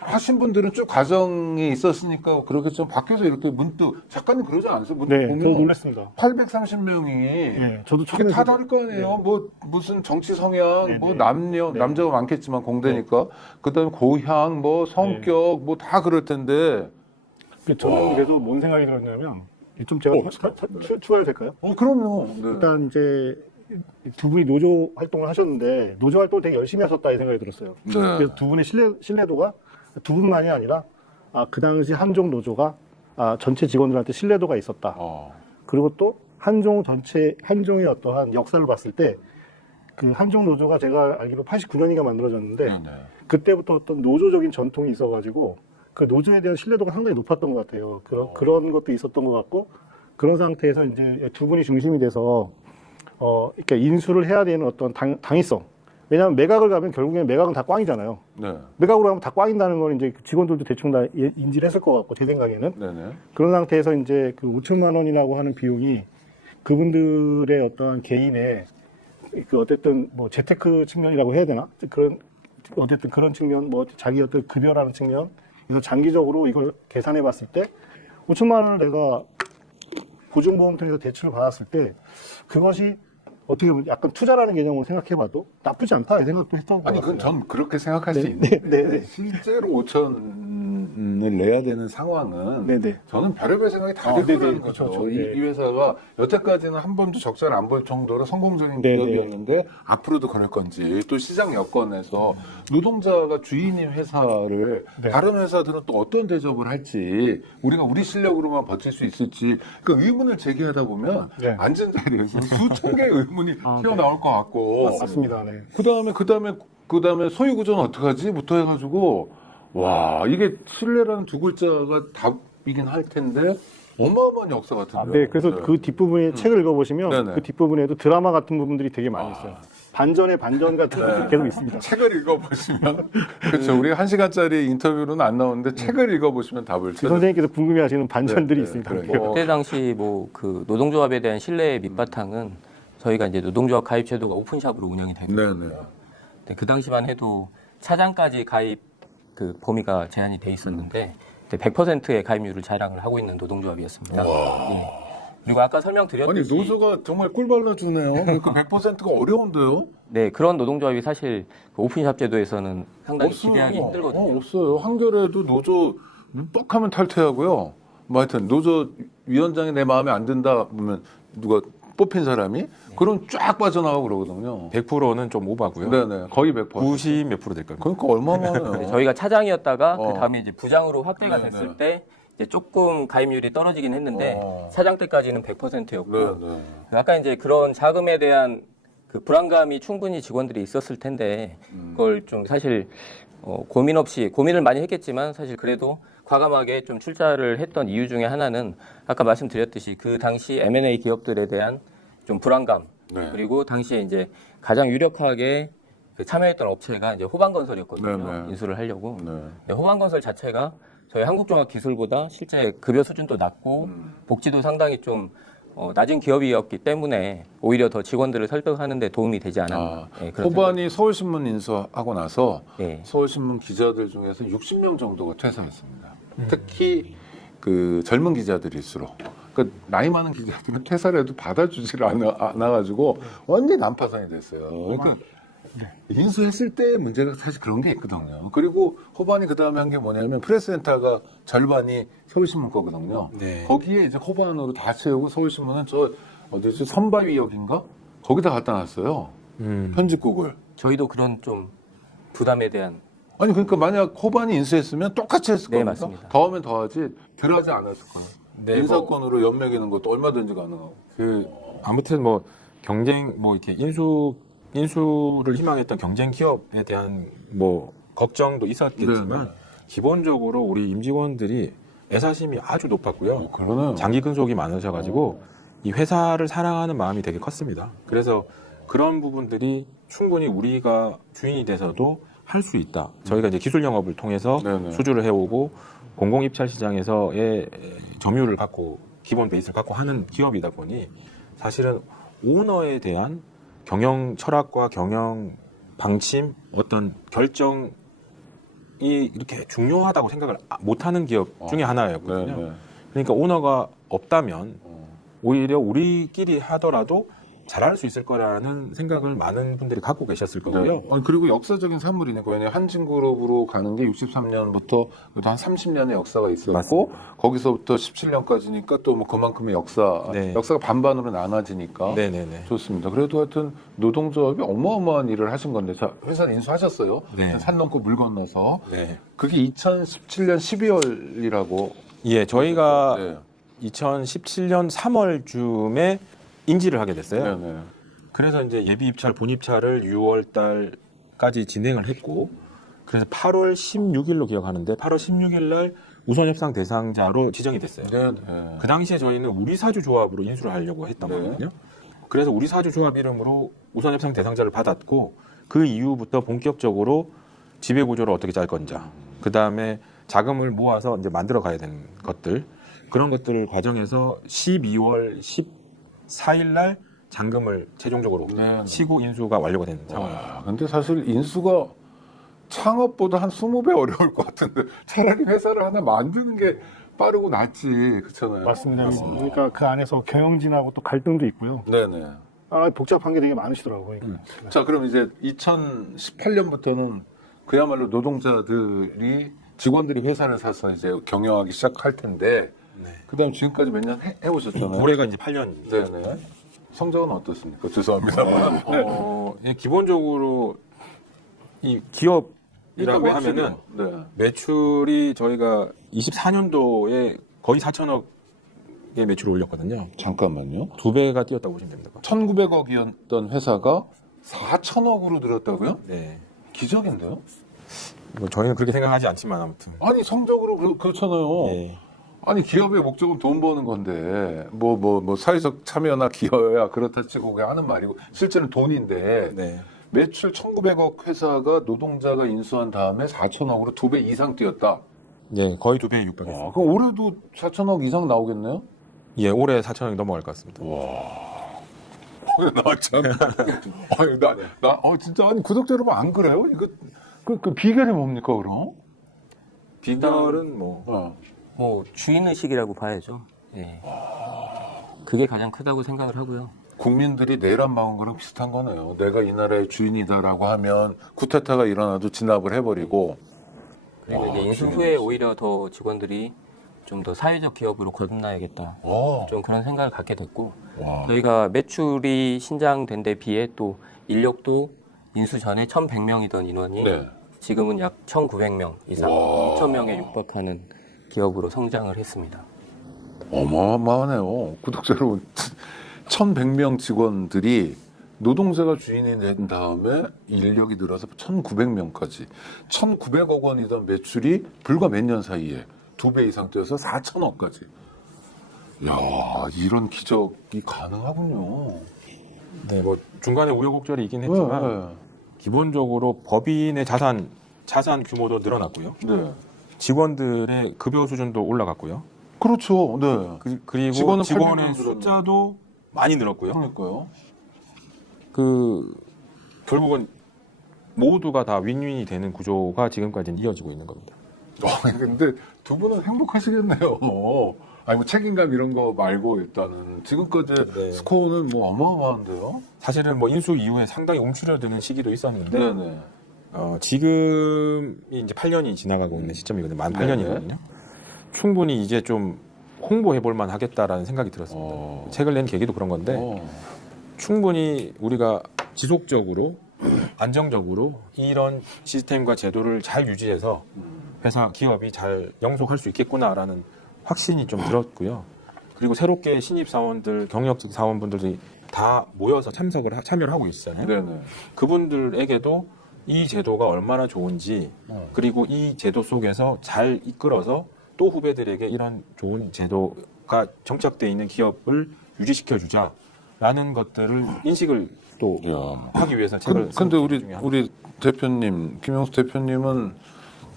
하신 분들은 쭉 과정이 있었으니까 그렇겠지만 밖에서 이렇게 문득 작가님 그러지 않으세요? 문득 네, 저도 보면 놀랐습니다. 830명이 네, 저도 그게 처음에 다 다를 거 아니에요. 뭐 무슨 정치 성향, 네, 뭐 네. 남녀 네. 남자가 많겠지만 공대니까 그다음에 고향, 뭐 성격, 뭐 다 그럴 텐데. 저는 그래서 뭔 생각이 들었냐면 좀 제가 추가해도 될까요? 그럼요. 네. 일단 이제 두 분이 노조 활동을 하셨는데 노조 활동을 되게 열심히 하셨다 이 생각이 들었어요. 네. 그래서 두 분의 신뢰도가 두 분만이 아니라 그 당시 한종 노조가 전체 직원들한테 신뢰도가 있었다. 그리고 또 한종의 어떠한 역사를 봤을 때 그 한종 노조가 제가 알기로 89년인가 만들어졌는데 네. 그때부터 어떤 노조적인 전통이 있어가지고 그 노조에 대한 신뢰도가 상당히 높았던 것 같아요. 그런 것도 있었던 것 같고 그런 상태에서 이제 두 분이 중심이 돼서 이렇게 인수를 해야 되는 어떤 당위성. 왜냐하면 매각을 가면 결국에는 매각은 다 꽝이잖아요. 네. 매각으로 하면 다 꽝인다는 걸 이제 직원들도 대충 다 인지를 했을 것 같고 제 생각에는 네네. 그런 상태에서 이제 그 5천만 원이라고 하는 비용이 그분들의 어떠한 개인의 그 어쨌든 뭐 재테크 측면이라고 해야 되나 그런 어쨌든 그런 측면 뭐 자기 어떤 급여라는 측면 그래서 장기적으로 이걸 계산해봤을 때 5천만 원을 내가 보증보험 통해서 대출을 받았을 때 그것이 어떻게 보면 약간 투자라는 개념으로 생각해봐도 나쁘지 않다 이 생각도 했던 것 아니, 같아요. 그건 전 그렇게 생각할 수 있는데 실제로 5천을 내야 되는 상황은 네네. 저는 별의별 생각이 다 네네. 들더라는 그렇죠, 거죠. 그렇죠. 이 회사가 여태까지는 한 번도 적자를 안 볼 정도로 성공적인 네네. 기업이었는데 앞으로도 그럴 건지 또 시장 여건에서 노동자가 주인인 회사를 네. 다른 회사들은 또 어떤 대접을 할지 우리가 우리 실력으로만 버틸 수 있을지 그 의문을 제기하다 보면 네. 앉은 자리에서 수천 개의 의문이 튀어나올 것 같고 맞습니다. 네. 그다음에 소유 구조는 어떡하지?부터 해가지고 와 이게 신뢰라는 두 글자가 답이긴 할 텐데 어마어마한 역사 같은데요. 네, 그래서 그 뒷부분에 책을 읽어보시면 네네. 그 뒷부분에도 드라마 같은 부분들이 되게 많이 있어요. 반전의 반전 같은 것들이 계속 있습니다. 책을 읽어보시면 그렇죠. 우리 1시간짜리 인터뷰로는 안 나오는데 책을 읽어보시면 답을 지 선생님께서 궁금해하시는 반전들이 네, 있습니다. 그러니까. 그때 당시 뭐 그 노동조합에 대한 신뢰의 밑바탕은 저희가 이제 노동조합 가입 제도가 오픈샵으로 운영이 되고 네네. 그 당시만 해도 차장까지 가입 그 범위가 제한이 돼 있었는데 100%의 가입률을 자랑을 하고 있는 노동조합이었습니다. 예. 그리고 아까 아니 설명드렸듯이 노조가 정말 꿀 발라주네요. 그 100%가 어려운데요? 네 그런 노동조합이 사실 그 오픈샵 제도에서는 상당히 기대하기 힘들거든요. 없어요. 한겨레도 노조 뻑하면 탈퇴하고요. 뭐 하여튼 노조 위원장이 내 마음에 안 든다 보면 누가 뽑힌 사람이 그럼 쫙 빠져나가고 그러거든요. 100%는 좀 오바고요. 네네. 거의 100%. 90 몇 프로 될 겁니다. 그러니까 얼마나 네, 많아요. 저희가 차장이었다가 어. 그 다음에 이제 부장으로 확대가 네, 됐을 네. 때 이제 조금 가입률이 떨어지긴 했는데 차장 때까지는 100%였고 네네. 아까 이제 그런 자금에 대한 그 불안감이 충분히 직원들이 있었을 텐데 그걸 좀 사실 고민을 많이 했겠지만 사실 그래도 과감하게 좀 출자를 했던 이유 중에 하나는 아까 말씀드렸듯이 그 당시 M&A 기업들에 대한 좀 불안감 네. 그리고 당시에 이제 가장 유력하게 그 참여했던 업체가 이제 호반건설이었거든요. 네, 네. 인수를 하려고. 네. 근데 호반건설 자체가 저희 한국종합기술보다 실제 급여 수준도 낮고 복지도 상당히 좀 낮은 기업이었기 때문에 오히려 더 직원들을 설득하는 데 도움이 되지 않았나. 예, 그런 호반이 서울신문 인수하고 나서 예. 서울신문 기자들 중에서 60명 정도가 퇴사했습니다. 특히 그 젊은 기자들일수록 그러니까 나이 많은 기자들은 퇴사를 해도 받아주지를 않아가지고 완전히 난파선이 됐어요. 그러니까 인수했을 때 문제가 사실 그런 게 있거든요. 그리고 호반이 그 다음에 한 게 뭐냐면 프레스센터가 절반이 서울신문 거거든요. 네. 거기에 이제 호반으로 다 채우고 서울신문은 저 어디지 선바위역인가 거기다 갖다 놨어요. 편집국을. 저희도 그런 좀 부담에 대한 아니 그러니까 만약 호반이 인수했으면 똑같이 했을 네, 겁니다. 맞습니다. 더하면 더하지 덜하지 않았을 거예요. 네, 인사권으로 연맥이는 것도 얼마든지 가능하고. 그 아무튼 뭐 경쟁 뭐 이렇게 인수를 희망했던 경쟁 기업에 대한 뭐 걱정도 있었겠지만 네. 기본적으로 우리 임직원들이 애사심이 아주 높았고요. 그러네요. 장기 근속이 많으셔가지고 이 회사를 사랑하는 마음이 되게 컸습니다. 그래서 그런 부분들이 충분히 우리가 주인이 돼서도 할 수 있다. 저희가 이제 기술 영업을 통해서 네네. 수주를 해오고 공공 입찰 시장에서의 점유율을 갖고 기본 베이스를 갖고 하는 기업이다 보니 사실은 오너에 대한 경영 철학과 경영 방침 어떤 결정이 이렇게 중요하다고 생각을 못하는 기업 중에 하나였거든요. 네, 네. 그러니까 오너가 없다면 오히려 우리끼리 하더라도 잘할 수 있을 거라는 생각을 많은 분들이 갖고 계셨을 거고요. 아니, 그리고 역사적인 산물이니까 왜냐면 한진그룹으로 가는 게 63년부터 한 30년의 역사가 있었고 맞습니다. 거기서부터 17년까지니까 또 뭐 그만큼의 역사가 반반으로 나눠지니까 네네네. 좋습니다. 그래도 하여튼 노동조합이 어마어마한 일을 하신 건데 자, 회사를 인수하셨어요. 네. 산 넘고 물 건너서 네. 그게 2017년 12월이라고 예, 저희가 네. 2017년 3월쯤에 인지를 하게 됐어요. 네, 네. 그래서 이제 예비 입찰, 본 입찰을 6월 달까지 진행을 했고, 그래서 8월 16일로 기억하는데, 8월 16일 날 우선 협상 대상자로 지정이 됐어요. 네, 네. 그 당시에 저희는 우리 사주 조합으로 인수를 하려고 했단 네. 말이거든요. 그래서 우리 사주 조합 이름으로 우선 협상 대상자를 받았고, 그 이후부터 본격적으로 지배 구조를 어떻게 짤 건지, 그 다음에 자금을 모아서 이제 만들어 가야 되는 것들, 그런 것들을 과정에서 12월 14일 날 잔금을 최종적으로 네. 치고 인수가 완료가 된 상황입니다. 근데 사실 인수가 창업보다 한 20배 어려울 것 같은데 차라리 회사를 하나 만드는 게 빠르고 낫지. 그렇잖아요. 맞습니다. 그러니까 그 안에서 경영진하고 또 갈등도 있고요. 네네. 복잡한 게 되게 많으시더라고요. 자, 그럼 이제 2018년부터는 그야말로 노동자들이 직원들이 회사를 사서 이제 경영하기 시작할 텐데 그다음 지금까지 몇 년 해오셨잖아요. 올해가 이제 8년. 네네. 성적은 어떻습니까? 죄송합니다만. 예, 기본적으로 이 기업이라고 하면은 네. 매출이 저희가 24년도에 거의 4천억의 매출을 올렸거든요. 잠깐만요. 2배가 뛰었다고 보시면 됩니다. 1,900억이었던 회사가 4천억으로 늘었다고요? 네. 기적인데요? 뭐 저희는 그렇게 생각하지 않지만 아무튼. 아니 성적으로 그렇잖아요. 네. 아니 기업의 목적은 돈 버는 건데 뭐 사회적 참여나 기여야 그렇다 치고 그냥 하는 말이고 실제는 돈인데 네. 매출 1,900억 회사가 노동자가 인수한 다음에 4천억으로 2배 이상 뛰었다. 예, 거의 2배에 육박했습니다. 그럼 올해도 4천억 이상 나오겠네요? 예, 올해 4천억이 넘어갈 것 같습니다. 나 참. 아니, 진짜, 아니, 구독자 여러분 안 그래요? 이거, 그 비결이 뭡니까, 그럼? 비결은 뭐 뭐 주인의식이라고 봐야죠. 예. 그게 가장 크다고 생각을 하고요. 국민들이 내란 막은 거랑 비슷한 거네요. 내가 이 나라의 주인이다라고 하면 쿠데타가 일어나도 진압을 해버리고. 그리고 이제 인수 후에 오히려 더 직원들이 좀 더 사회적 기업으로 거듭나야겠다. 와. 좀 그런 생각을 갖게 됐고 와. 저희가 매출이 신장된 데 비해 또 인력도 인수 전에 1,100명이던 인원이 네. 지금은 약 1,900명 이상, 와. 2,000명에 육박하는 기업으로 성장을 했습니다. 어마어마하네요. 구독자 여러분. 1,100명 직원들이 노동자가 주인이 된 다음에 인력이 늘어서 1,900명까지. 1,900억 원이던 매출이 불과 몇 년 사이에 2배 이상 뛰어서 4천억까지. 야, 이런 기적이 가능하군요. 네, 뭐 중간에 우여곡절이 있긴 했지만 기본적으로 법인의 자산 규모도 늘어났고요. 네. 직원들의 급여 수준도 올라갔고요. 그렇죠. 네. 그리고 직원은 직원의 800명 숫자도 많이 늘었고요. 그러니까요. 결국은 모두가 다 윈윈이 되는 구조가 지금까지는 이어지고 있는 겁니다. 근데 두 분은 행복하시겠네요. 아니 뭐 책임감 이런 거 말고 일단은 지금까지 네. 스코어는 뭐 어마어마한데요. 사실은 뭐 인수 이후에 상당히 움츠려드는 시기도 있었는데 네네. 지금이 이제 8년이 지나가고 있는 시점이거든요. 만 8년이거든요. 충분히 이제 좀 홍보해볼 만 하겠다라는 생각이 들었습니다. 책을 낸 계기도 그런 건데 충분히 우리가 지속적으로 안정적으로 이런 시스템과 제도를 잘 유지해서 회사 기업이 잘 영속할 수 있겠구나라는 확신이 좀 들었고요. 그리고 새롭게 신입 사원들, 경력직 사원분들이 다 모여서 참여를 하고 있잖아요. 네네. 그분들에게도 이 제도가 얼마나 좋은지 그리고 이 제도 속에서 잘 이끌어서 또 후배들에게 이런 좋은 제도가 정착되어 있는 기업을 유지시켜 주자라는 것들을 인식을 또 하기 위해서 책을 근데 쓴 중에 하나. 우리 대표님 김영수 대표님은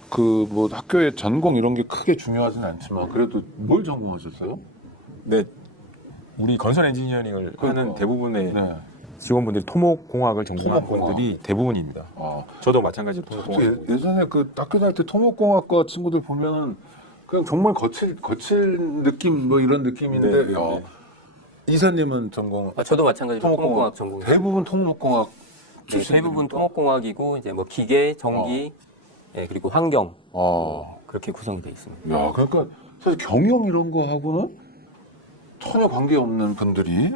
그 뭐 학교의 전공 이런 게 크게 중요하진 않지만 그래도 뭘 전공하셨어요? 네, 우리 건설 엔지니어링을 하는 대부분의 네. 직원분들이 토목공학을 전공한 토목공학. 분들이 대부분입니다. 저도 마찬가지로 토목공학. 예전에 그 학교 다닐 때 토목공학과 친구들 보면은 그냥 정말 거칠 느낌 뭐 이런 느낌인데 네, 네. 이사님은 전공 저도 마찬가지로 토목공학 전공. 대부분 토목공학 네, 대부분 토목공학이고 이제 뭐 기계, 전기, 예, 그리고 환경 그렇게 구성이 되어 있습니다. 야, 그러니까 사실 경영 이런 거 하고는 전혀 관계 없는 분들이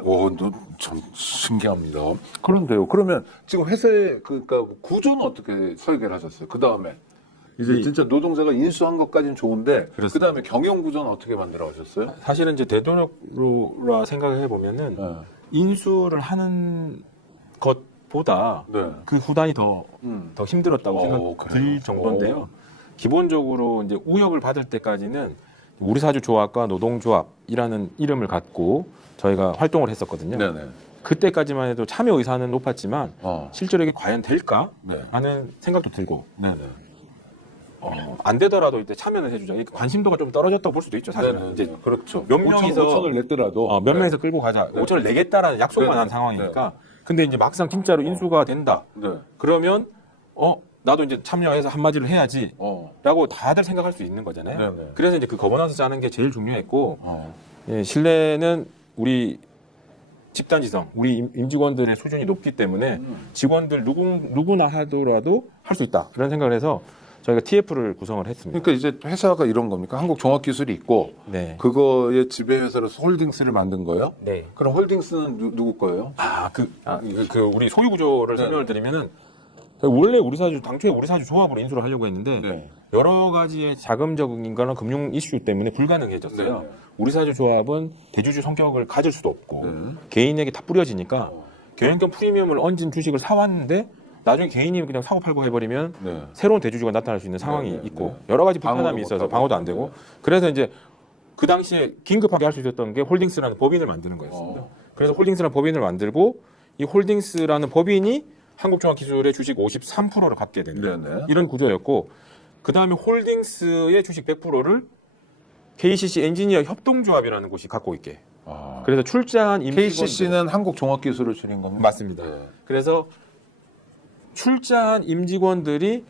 참 신기합니다. 그런데요. 그러면 지금 회사의 그러니까 구조는 어떻게 설계를 하셨어요? 그 다음에 이제 진짜 노동자가 인수한 것까지는 좋은데 그 다음에 경영 구조는 어떻게 만들어 가셨어요? 사실은 이제 대도로라 생각을 해보면은 인수를 하는 것보다 그 후단이 더 힘들었다고 생각될 정도인데요. 기본적으로 이제 우역을 받을 때까지는 우리사주조합과 노동조합이라는 이름을 갖고 저희가 활동을 했었거든요. 네네. 그때까지만 해도 참여 의사는 높았지만 실제로 이게 과연 될까? 네. 라는 생각도 들고 네네. 안 되더라도 이제 참여는 해주자. 이 관심도가 좀 떨어졌다고 볼 수도 있죠. 사실은 네네. 이제 그렇죠. 몇 명이서 5천을 냈더라도 몇 명에서 끌고 가자. 5천을 내겠다라는 약속만 네. 한 상황이니까. 근데 이제 막상 진짜로 인수가 된다. 네. 그러면 나도 이제 참여해서 한마디를 해야지. 라고 다들 생각할 수 있는 거잖아요. 네네. 그래서 이제 그 거버넌스 짜는 게 제일 중요했고 예, 신뢰는 우리 집단지성, 우리 임직원들의 수준이 높기 때문에 직원들 누구나 하더라도 할 수 있다. 그런 생각을 해서 저희가 TF를 구성을 했습니다. 그러니까 이제 회사가 이런 겁니까? 한국종합기술이 있고 네. 그거의 지배회사로서 홀딩스를 만든 거예요? 네. 그럼 홀딩스는 누구 거예요? 우리 소유 구조를 네. 설명을 드리면은 원래 당초에 우리사주 조합으로 인수를 하려고 했는데 여러 가지의 자금적인 거나 금융 이슈 때문에 불가능해졌어요. 네. 우리사주 조합은 대주주 성격을 가질 수도 없고 개인에게 다 뿌려지니까 개인권 프리미엄을 얹은 주식을 사왔는데 나중에 개인이 그냥 사고 팔고 해버리면 새로운 대주주가 나타날 수 있는 상황이 있고 여러 가지 불편함이 있어서 방어도 안 되고 그래서 이제 그 당시에 긴급하게 할 수 있었던 게 홀딩스라는 법인을 만드는 거였습니다. 그래서 홀딩스라는 법인을 만들고 이 홀딩스라는 법인이 한국종합기술의 주식 53%를 갖게 되는 네네. 이런 구조였고 그 다음에 홀딩스의 주식 100%를 KCC 엔지니어 협동조합이라는 곳이 갖고 있게. 아. 그래서 출자한 임직원들 KCC는 한국종합기술을 줄인 겁니다. 맞습니다. 네. 그래서 출자한 임직원들이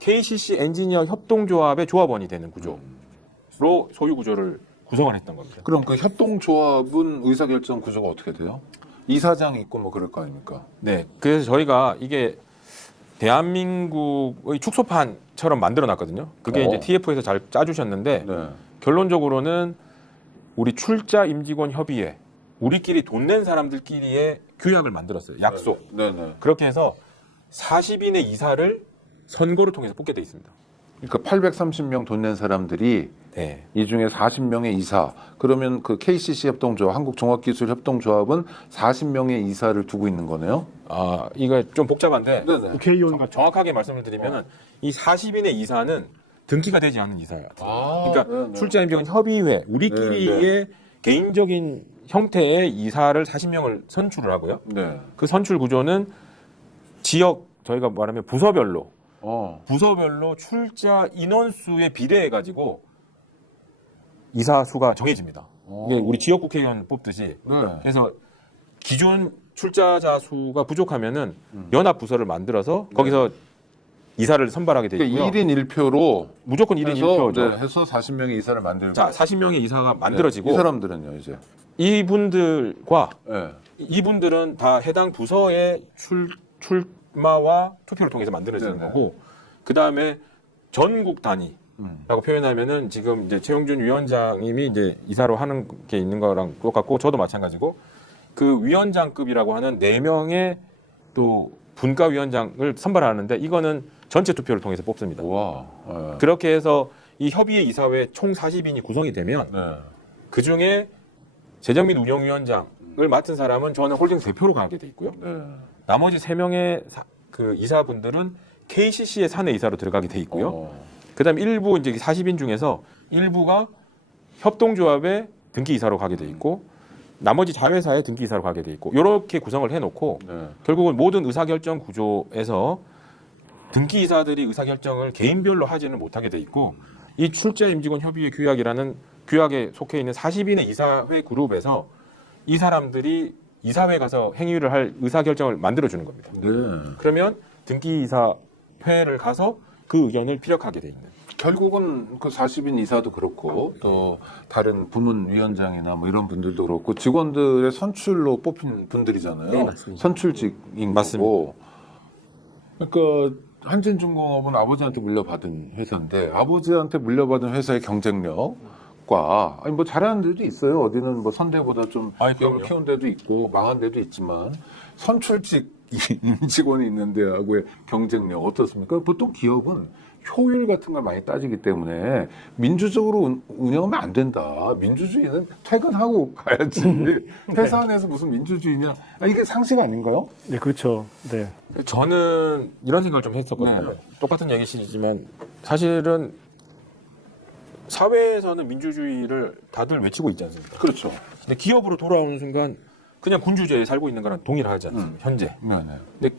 KCC 엔지니어 협동조합의 조합원이 되는 구조로 소유 구조를 구성을 했던 겁니다. 그럼 그 협동조합은 의사결정 구조가 어떻게 돼요? 이사장이 있고 뭐 그럴 거 아닙니까? 네. 그래서 저희가 이게 대한민국의 축소판처럼 만들어 놨거든요. 그게 이제 TF에서 잘 짜주셨는데 네. 결론적으로는 우리 출자 임직원 협의회 우리끼리 돈 낸 사람들끼리의 규약을 만들었어요. 약속. 네네. 그렇게 해서 40인의 이사를 선거를 통해서 뽑게 돼 있습니다. 그러니까 830명 돈 낸 사람들이 네. 이 중에 40명의 이사. 그러면 그 KCC 협동조합, 한국종합기술 협동조합은 40명의 이사를 두고 있는 거네요. 아, 이거 좀 복잡한데 네네. 국회의원 같은 정확하게 말씀을 드리면 이 40인의 이사는 등기가 되지 않은 이사야. 그러니까 네네. 출자 임직원 협의회 우리끼리의 개인적인 형태의 이사를 40명을 선출을 하고요. 네. 그 선출 구조는 지역 저희가 말하면 부서별로 출자 인원수에 비례해 가지고 이사 수가 정해집니다. 이게 우리 지역 국회의원 뽑듯이. 네. 그래서 기존 출자자 수가 부족하면은 연합 부서를 만들어서 거기서 이사를 선발하게 돼 있고요. 그러니까 1인 1표로 무조건 1인 해서, 1표죠. 네, 해서 40명의 이사를 만들고. 자, 40명의 이사가 네. 만들어지고 이 사람들은요, 이제. 이분들과 네. 이분들은 다 해당 부서의 출마와 투표를 통해서 만들어지는 네네. 거고 그 다음에 전국 단위라고 표현하면은 지금 이제 최용준 위원장님이 이제 이사로 하는 게 있는 거랑 똑같고 저도 마찬가지고 그 위원장급이라고 하는 4명의 또 분과위원장을 선발하는데 이거는 전체 투표를 통해서 뽑습니다. 와. 네. 그렇게 해서 이 협의회 이사회 총 40인이 구성이 되면 네. 그 중에 재정 및 운영위원장을 맡은 사람은 저는 홀딩 대표로 가게 돼 있고요. 네. 나머지 3명의 그 이사분들은 KCC의 사내 이사로 들어가게 돼 있고요. 어. 그다음에 일부 이제 40인 중에서 일부가 협동조합의 등기 이사로 가게 돼 있고 나머지 자회사의 등기 이사로 가게 돼 있고 이렇게 구성을 해놓고 네. 결국은 모든 의사결정 구조에서 등기 이사들이 의사결정을 개인별로 하지는 못하게 돼 있고 이 출자 임직원 협의회 규약이라는 규약에 속해 있는 40인의 이사회 그룹에서 이 사람들이 이사회 가서 행위를 할 의사결정을 만들어주는 겁니다. 네. 그러면 등기 이사회를 가서 그 의견을 피력하게 돼 있는. 결국은 그 40인 이사도 그렇고 또 다른 부문위원장이나 뭐 이런 분들도 그렇고 직원들의 선출로 뽑힌 분들이잖아요. 네, 맞습니다. 선출직인 맞습니다. 거고. 그러니까 한진중공업은 아버지한테 물려받은 회사인데 아버지한테 물려받은 회사의 경쟁력과 아니 뭐 잘하는 데도 있어요. 어디는 뭐 선대보다 좀 아니, 기업을 그럼요. 키운 데도 있고 망한 데도 있지만 선출직 임직원이 있는 데하고의 경쟁력 어떻습니까? 보통 기업은 효율 같은 걸 많이 따지기 때문에 민주적으로 운영하면 안 된다. 민주주의는 퇴근하고 가야지. 회사 안에서 무슨 민주주의냐. 아, 이게 상식 아닌가요? 네, 그렇죠. 네. 저는 이런 생각을 좀 했었거든요. 똑같은 얘기시지만 사실은 사회에서는 민주주의를 다들 외치고 있지 않습니까? 그렇죠. 근데 기업으로 돌아오는 순간 그냥 군주제에 살고 있는 거랑 동일을 하지 않습니까? 현재. 네네. 근데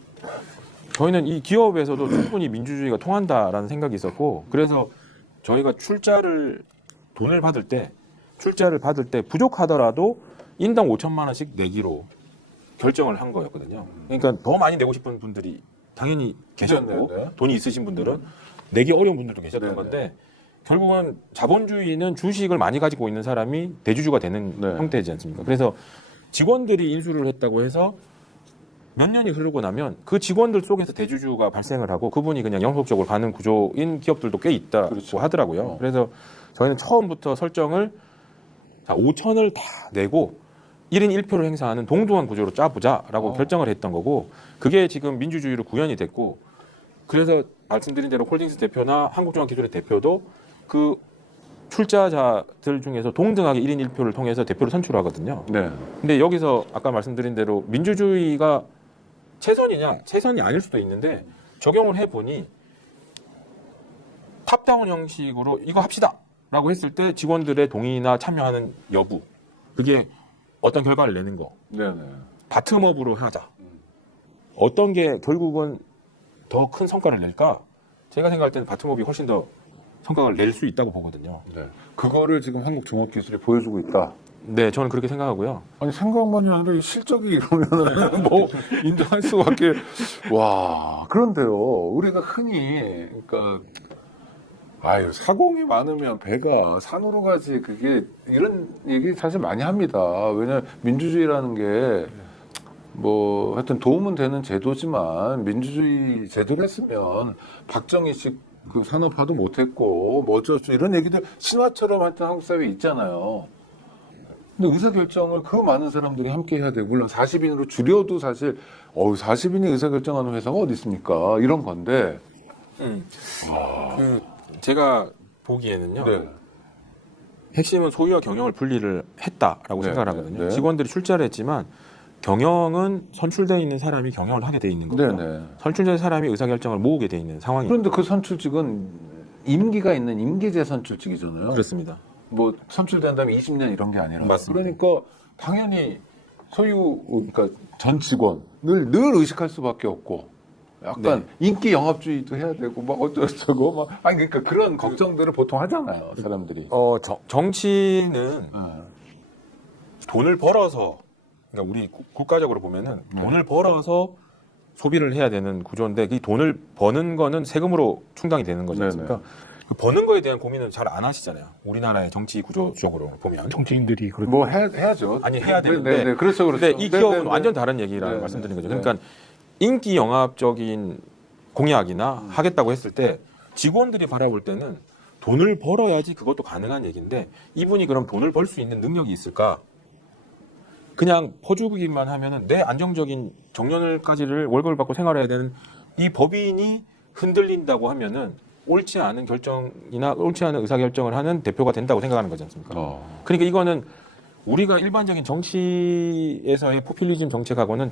저희는 이 기업에서도 충분히 민주주의가 통한다라는 생각이 있었고 그래서 저희가 돈을 받을 때 출자를 받을 때 부족하더라도 인당 5천만 원씩 내기로 결정을 한 거였거든요. 그러니까 더 많이 내고 싶은 분들이 당연히 계셨고 네네. 돈이 있으신 분들은 내기 어려운 분들도 계셨던 네네. 건데 결국은 자본주의는 주식을 많이 가지고 있는 사람이 대주주가 되는 네. 형태이지 않습니까? 그래서 직원들이 인수를 했다고 해서 몇 년이 흐르고 나면 그 직원들 속에서 대주주가 발생을 하고 그분이 그냥 영속적으로 가는 구조인 기업들도 꽤 있다고 그렇죠. 하더라고요. 그래서 저희는 처음부터 설정을 5천을 다 내고 1인 1표를 행사하는 동등한 구조로 짜보자라고 결정을 했던 거고 그게 지금 민주주의로 구현이 됐고 그래서 말씀드린 대로 홀딩스 대표나 한국종합기술의 대표도 그 출자자들 중에서 동등하게 1인 1표를 통해서 대표를 선출하거든요. 네. 근데 여기서 아까 말씀드린 대로 민주주의가 최선이냐? 최선이 아닐 수도 있는데 적용을 해보니 탑다운 형식으로 이거 합시다 라고 했을 때 직원들의 동의나 참여하는 여부, 그게 어떤 결과를 내는 거, 네네. 바텀업으로 하자. 어떤 게 결국은 더 큰 성과를 낼까? 제가 생각할 때는 바텀업이 훨씬 더 성과를 낼 수 있다고 보거든요. 네. 그거를 지금 한국종합기술이 보여주고 있다. 네, 저는 그렇게 생각하고요. 아니 생각만이 아니라 이 실적이 이러면은 뭐 인정할 수밖에. 와 그런데요 우리가 흔히 그러니까 아유 사공이 많으면 배가 산으로 가지 그게 이런 얘기 사실 많이 합니다. 왜냐면 민주주의라는 게 뭐 하여튼 도움은 되는 제도지만 민주주의 제도를 했으면 박정희식 그 산업화도 못했고 뭐 어쩔 수 이런 얘기들 신화처럼 하여튼 한국 사회에 있잖아요. 근데 의사결정을 그 많은 사람들이 함께 해야 되고, 물론 40인으로 줄여도 사실, 40인이 의사결정하는 회사가 어디 있습니까? 이런 건데. 제가 보기에는요. 네. 핵심은 소유와 경영을 분리를 했다라고 네, 생각을 하거든요. 네. 직원들이 출자를 했지만 경영은 선출되어 있는 사람이 경영을 하게 돼 있는 거고요. 네네. 선출된 사람이 의사결정을 모으게 돼 있는 상황입니다. 그런데 그 선출직은 임기가 있는 임기제 선출직이잖아요. 그렇습니다. 뭐 선출된 다음에 20년 이런 게 아니라. 맞습니다. 그러니까 당연히 그러니까 전 직원을 늘 의식할 수밖에 없고. 약간 인기 영합주의도 해야 되고 막 어쩌고 막 아니 그러니까 그런 걱정들을 보통 하잖아요 사람들이. 정치는 네. 돈을 벌어서, 그러니까 우리 국가적으로 보면은 돈을 벌어서 소비를 해야 되는 구조인데 이 돈을 버는 거는 세금으로 충당이 되는 거지 않습니까? 그 버는 거에 대한 고민은 잘 안 하시잖아요. 우리나라의 정치 구조적으로 보면. 정치인들이 그렇죠. 뭐 해야죠. 아니, 해야 되는데. 네, 네, 그렇죠, 그렇죠. 근데 이 기업은 네, 네, 완전 네. 다른 얘기라는 네, 말씀드리는 거죠. 네. 그러니까 인기 영합적인 공약이나 하겠다고 했을 때 직원들이 바라볼 때는 돈을 벌어야지 그것도 가능한 얘기인데 이분이 그럼 돈을 벌 수 있는 능력이 있을까? 그냥 퍼주기만 하면은 내 안정적인 정년을까지를 월급을 받고 생활해야 되는 이 법인이 흔들린다고 하면은 옳지 않은 결정이나 옳지 않은 의사결정을 하는 대표가 된다고 생각하는 거지 않습니까? 그러니까 이거는 우리가 일반적인 정치에서의 포퓰리즘 정책하고는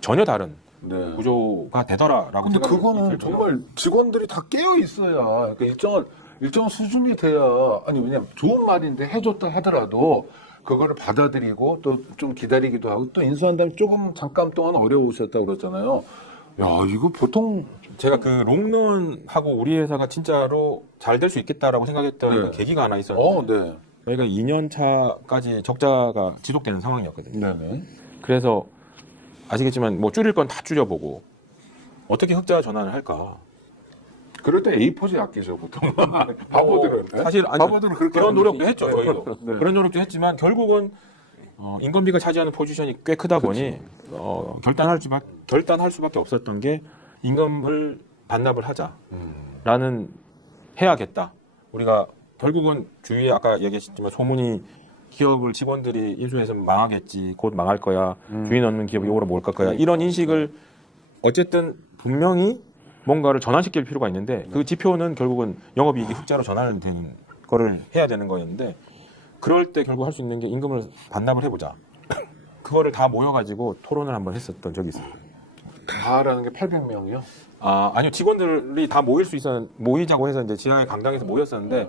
전혀 다른 네. 구조가 되더라라고 근데 생각이 그거는 들고요. 정말 직원들이 다 깨어 있어야 그러니까 일정한 수준이 돼야 아니 왜냐면 좋은 말인데 해줬다 하더라도 그거를 받아들이고 또 좀 기다리기도 하고 또 인수한 다음에 조금 잠깐 동안 어려우셨다고 그랬잖아요. 야 이거 보통 제가 그 롱런하고 우리 회사가 진짜로 잘 될 수 있겠다라고 생각했던 네. 그 계기가 하나 있었는데 네. 저희가 2년 차까지 적자가 지속되는 상황이었거든요. 네네. 그래서 아시겠지만 뭐 줄일 건 다 줄여보고 어떻게 흑자 전환을 할까? 그럴 때 A4지 아끼죠 보통 바보들은 사실 아니, 바보들은 그렇게 그런 하는 노력도 거지. 했죠. 저희도 네. 그런 노력도 했지만 결국은 인건비가 차지하는 포지션이 꽤 크다 보니 결단할 수밖에 없었던 게 임금을 반납을 하자라는 해야겠다. 우리가 결국은 주위에 아까 얘기하셨지만 소문이 기업을 직원들이 인수해서 망하겠지, 곧 망할 거야, 주인 없는 기업이 이거로 몰 거야, 이런 인식을 어쨌든 분명히 뭔가를 전환시킬 필요가 있는데 그 지표는 결국은 영업이익이 흑자로 전환되는 거를 해야 되는 거였는데 그럴 때 결국 할 수 있는 게 임금을 반납을 해보자. 그거를 다 모여가지고 토론을 한번 했었던 적이 있어요. 다라는 게 800명이요? 아니요, 직원들이 다 모이자고 해서 이제 지하의 강당에서 모였었는데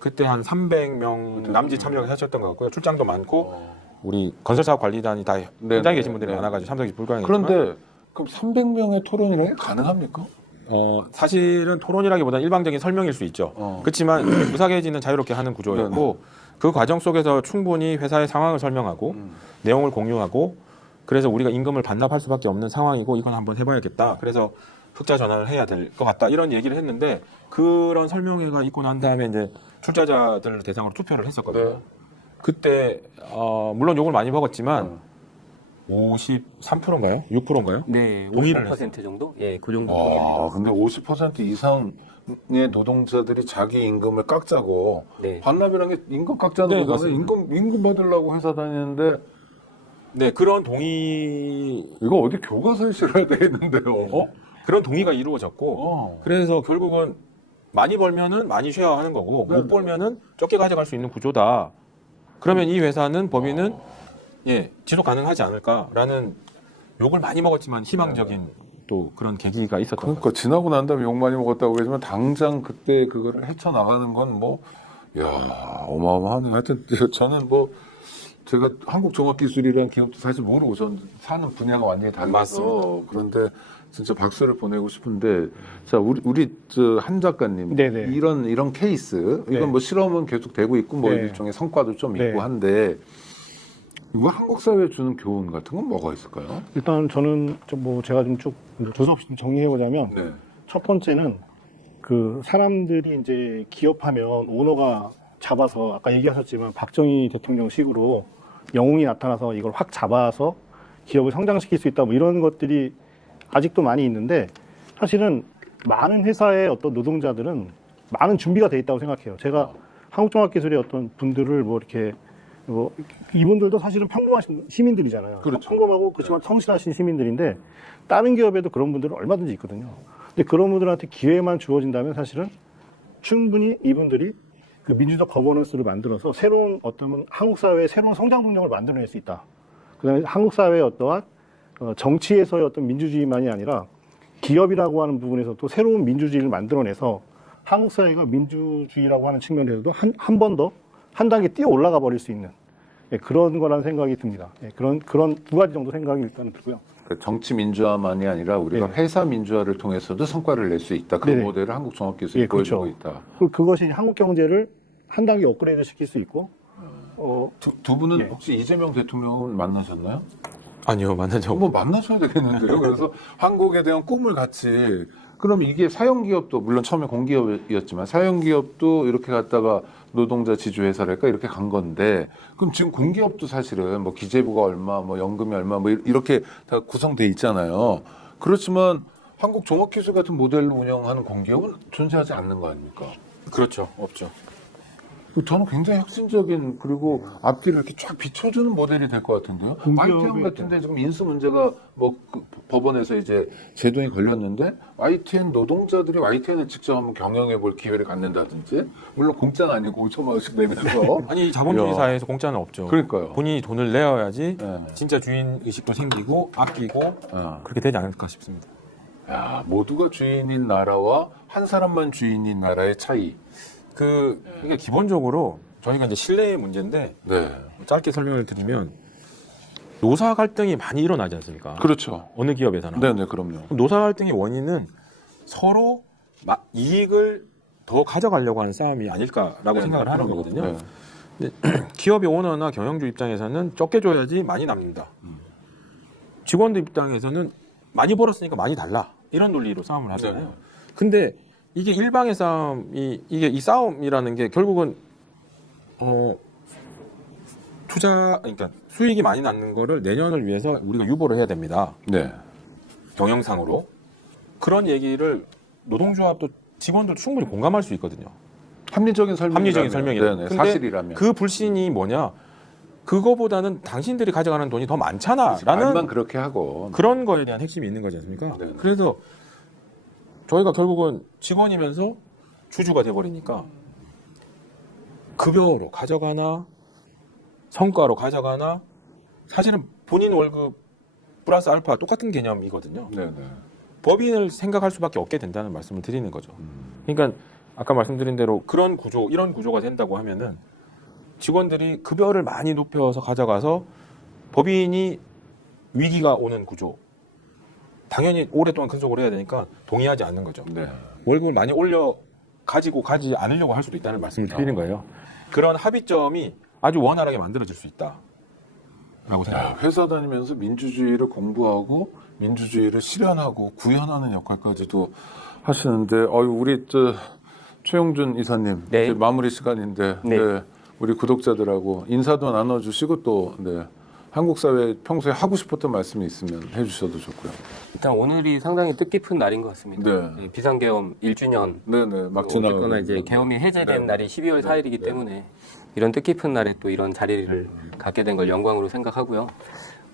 그때 한 300명 남짓 참여를 하셨던 것 같고요. 출장도 많고 우리 건설사업관리단이 다 현장에 계신 분들이 많아가지고 참석이 불가능했지만 그런데 그럼 300명의 토론이라는 게 가능합니까? 사실은 토론이라기보다는 일방적인 설명일 수 있죠. 그렇지만 무사계지는 자유롭게 하는 구조였고 그 과정 속에서 충분히 회사의 상황을 설명하고 내용을 공유하고 그래서 우리가 임금을 반납할 수밖에 없는 상황이고 이건 한번 해봐야겠다. 그래서 흑자 전환을 해야 될 것 같다. 이런 얘기를 했는데 그런 설명회가 있고 난 다음에 이제 출자자들 대상으로 투표를 했었거든요. 네. 그때 물론 욕을 많이 먹었지만 53%인가요? 6%인가요? 네, 동의를 55% 정도? 예, 그 정도. 와, 근데 50% 이상의 노동자들이 자기 임금을 깎자고 네. 반납이라는 게 임금 깎자는 네, 거잖아요. 맞습니다. 임금 받으려고 회사 다니는데 네, 그런 동의 이거 어디 교과서에 실어야 되겠는데요? 그런 동의가 이루어졌고 그래서 결국은 많이 벌면은 많이 쉐어하는 거고 못 벌면은 적게 가져갈 수 있는 구조다. 그러면 이 회사는 법인은 지속 가능하지 않을까라는 욕을 많이 먹었지만 희망적인 또 그런 계기가 있었던 그러니까 지나고 난 다음에 욕 많이 먹었다고 그러지만 당장 그때 그거를 헤쳐나가는 건 뭐 야, 어마어마하네. 하여튼 저는 뭐 제가 한국종합기술이라는 기업도 사실 모르고 전 사는 분야가 완전히 달라서 맞습니다. 그런데 진짜 박수를 보내고 싶은데 자 우리 저 한 작가님 네네. 이런 케이스 이건 네. 뭐 실험은 계속 되고 있고 뭐 네. 일종의 성과도 좀 네. 있고 한데 이거 한국 사회에 주는 교훈 같은 건 뭐가 있을까요? 일단 저는 제가 좀 쭉 조사 없이 좀 정리해 보자면 네. 첫 번째는 그 사람들이 이제 기업하면 오너가 잡아서 아까 얘기하셨지만 박정희 대통령식으로 영웅이 나타나서 이걸 확 잡아서 기업을 성장시킬 수 있다 뭐 이런 것들이 아직도 많이 있는데 사실은 많은 회사의 어떤 노동자들은 많은 준비가 돼 있다고 생각해요. 제가 한국종합기술의 어떤 분들을 뭐 이렇게 뭐 이분들도 사실은 평범하신 시민들이잖아요. 그렇죠. 평범하고 그렇지만 성실하신 시민들인데 다른 기업에도 그런 분들은 얼마든지 있거든요. 근데 그런 분들한테 기회만 주어진다면 사실은 충분히 이분들이 그 민주적 거버넌스를 만들어서 새로운 어떤 한국 사회의 새로운 성장 동력을 만들어낼 수 있다. 그다음에 한국 사회의 어떠한 정치에서의 어떤 민주주의만이 아니라 기업이라고 하는 부분에서도 새로운 민주주의를 만들어내서 한국 사회가 민주주의라고 하는 측면에서도 한 번 더 한 단계 뛰어 올라가 버릴 수 있는 그런 거라는 생각이 듭니다. 그런 두 가지 정도 생각이 일단 들고요. 그러니까 정치 민주화만이 아니라 우리가 네. 회사 민주화를 통해서도 성과를 낼 수 있다. 그 네네. 모델을 한국종합기술이 예, 그렇죠. 보여주고 있다. 그리고 그것이 한국 경제를 한 단계 업그레이드 시킬 수 있고 두 분은 네. 혹시 이재명 대통령을 만나셨나요? 아니요, 만난 적 한번 만나셔야 되겠는데요. 그래서 한국에 대한 꿈을 같이 그럼 이게 사용기업도 물론 처음에 공기업이었지만 사용기업도 이렇게 갔다가 노동자 지주회사랄까 이렇게 간 건데 그럼 지금 공기업도 사실은 뭐 기재부가 얼마 뭐 연금이 얼마 뭐 이렇게 다 구성돼 있잖아요. 그렇지만 한국종합기술 같은 모델로 운영하는 공기업은 존재하지 않는 거 아닙니까? 그렇죠, 없죠. 저는 굉장히 혁신적인 그리고 앞길을 이렇게 쫙 비춰주는 모델이 될 것 같은데요. YTN 같은데 지금 인수 문제가 뭐 그 법원에서 이제 제동이 걸렸는데 YTN 노동자들이 YTN을 직접 한번 경영해 볼 기회를 갖는다든지 물론 공짜는 아니고 5천만 원씩 내면서 아니 자본주의 야. 사회에서 공짜는 없죠. 그러니까요. 본인이 돈을 내어야지 네. 진짜 주인 의식도 생기고 아끼고 그렇게 되지 않을까 싶습니다. 야, 모두가 주인인 나라와 한 사람만 주인인 나라의 차이. 그러니까 기본적으로 저희가 이제 신뢰의 문제인데 네, 짧게 설명을 드리면 노사 갈등이 많이 일어나지 않습니까? 그렇죠. 어느 기업에서나. 네, 네, 그럼요. 노사 갈등의 원인은 서로 이익을 더 가져가려고 하는 싸움이 아닐까라고 네, 생각을 하는 그럼요. 거거든요. 네. 기업의 오너나 경영주 입장에서는 적게 줘야지 많이 남는다. 직원들 입장에서는 많이 벌었으니까 많이 달라. 이런 논리로 싸움을 하잖아요. 네. 근데 이게 일방의 싸움이 이 싸움이라는 게 결국은 그러니까 수익이 많이 나는 거를 내년을 위해서 우리가 유보를 해야 됩니다. 네. 경영상으로. 그런 얘기를 노동조합도 직원들도 충분히 공감할 수 있거든요. 합리적인 설명이라면. 근데 사실이라면. 그 불신이 뭐냐? 그거보다는 당신들이 가져가는 돈이 더 많잖아라는 말만 그렇게 하고. 그런 거에 대한 핵심이 있는 거지 않습니까? 네네. 그래서 저희가 결국은 직원이면서 주주가 돼버리니까 급여로 가져가나 성과로 가져가나 사실은 본인 월급 플러스 알파 똑같은 개념이거든요. 네, 네. 법인을 생각할 수밖에 없게 된다는 말씀을 드리는 거죠. 그러니까 아까 말씀드린 대로 그런 구조, 이런 구조가 된다고 하면은 직원들이 급여를 많이 높여서 가져가서 법인이 위기가 오는 구조, 당연히 오랫동안 근속을 해야 되니까 동의하지 않는 거죠. 네. 월급을 많이 올려 가지고 가지 않으려고 할 수도 있다는 말씀을 드리는 거예요. 그런 합의점이 아주 원활하게 만들어질 수 있다라고 생각합니다. 야, 회사 다니면서 민주주의를 공부하고 민주주의를 실현하고 구현하는 역할까지도 하시는데 우리 최용준 이사님 네. 이제 마무리 시간인데 네. 네, 우리 구독자들하고 인사도 나눠주시고 또 한국 사회 평소에 하고 싶었던 말씀이 있으면 해주셔도 좋고요. 일단 오늘이 상당히 뜻깊은 날인 것 같습니다. 네. 비상계엄 1주년 네네 막 어쨌거나 지나가고 이제 계엄이 해제된 네. 날이 12월 4일이기 때문에 이런 뜻깊은 날에 또 이런 자리를 갖게 된 걸 영광으로 생각하고요.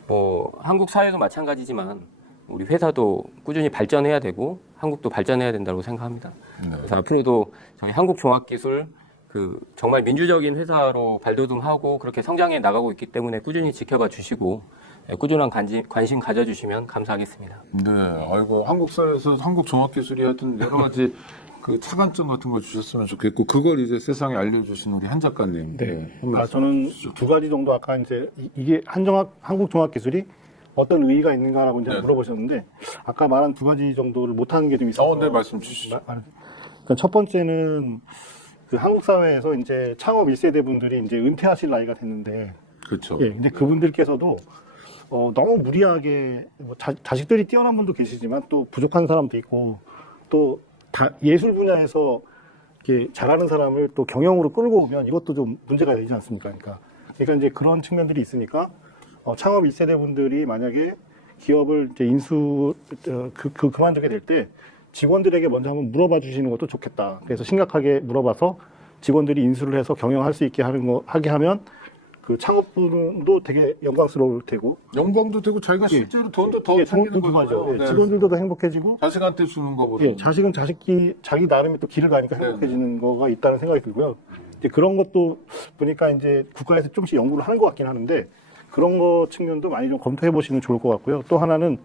뭐 한국 사회도 마찬가지지만 우리 회사도 꾸준히 발전해야 되고 한국도 발전해야 된다고 생각합니다. 네. 그래서 앞으로도 저희 한국종합기술 정말 민주적인 회사로 발돋움하고 그렇게 성장해 나가고 있기 때문에 꾸준히 지켜봐 주시고 꾸준한 관심 가져주시면 감사하겠습니다. 네, 아이고 한국 사회에서 한국 종합기술이 하여튼 여러 가지 그 차관증 같은 거 주셨으면 좋겠고 그걸 이제 세상에 알려주신 우리 한 작가님. 네. 한 말씀 저는 두 가지 정도 아까 이제 이게 한국종합기술이 어떤 의의가 있는가라고 이제 네. 물어보셨는데 아까 말한 두 가지 정도를 못하는 게 좀 있어서. 네, 말씀 주시죠. 그러니까 첫 번째는 그 한국 사회에서 이제 창업 1세대 분들이 이제 은퇴하실 나이가 됐는데, 그렇죠. 예, 근데 그분들께서도 너무 무리하게 뭐 자식들이 뛰어난 분도 계시지만 또 부족한 사람도 있고 또 예술 분야에서 이렇게 잘하는 사람을 또 경영으로 끌고 오면 이것도 좀 문제가 되지 않습니까? 그러니까 이제 그런 측면들이 있으니까 창업 1세대 분들이 만약에 기업을 이제 그만두게 될 때 직원들에게 먼저 한번 물어봐 주시는 것도 좋겠다. 그래서 심각하게 물어봐서 직원들이 인수를 해서 경영할 수 있게 하게 하면 그 창업분도 되게 영광스러울 테고 영광도 되고 자기가 실제로 돈도 더 예, 챙기는 그 거죠. 거죠. 예, 직원들도 더 행복해지고 자식한테 주는 거보다. 예, 자식은 자기 나름의 또 길을 가니까 행복해지는 거가 있다는 생각이 들고요. 이제 그런 것도 보니까 이제 국가에서 조금씩 연구를 하는 것 같긴 하는데 그런 거 측면도 많이 좀 검토해 보시면 좋을 것 같고요. 또 하나는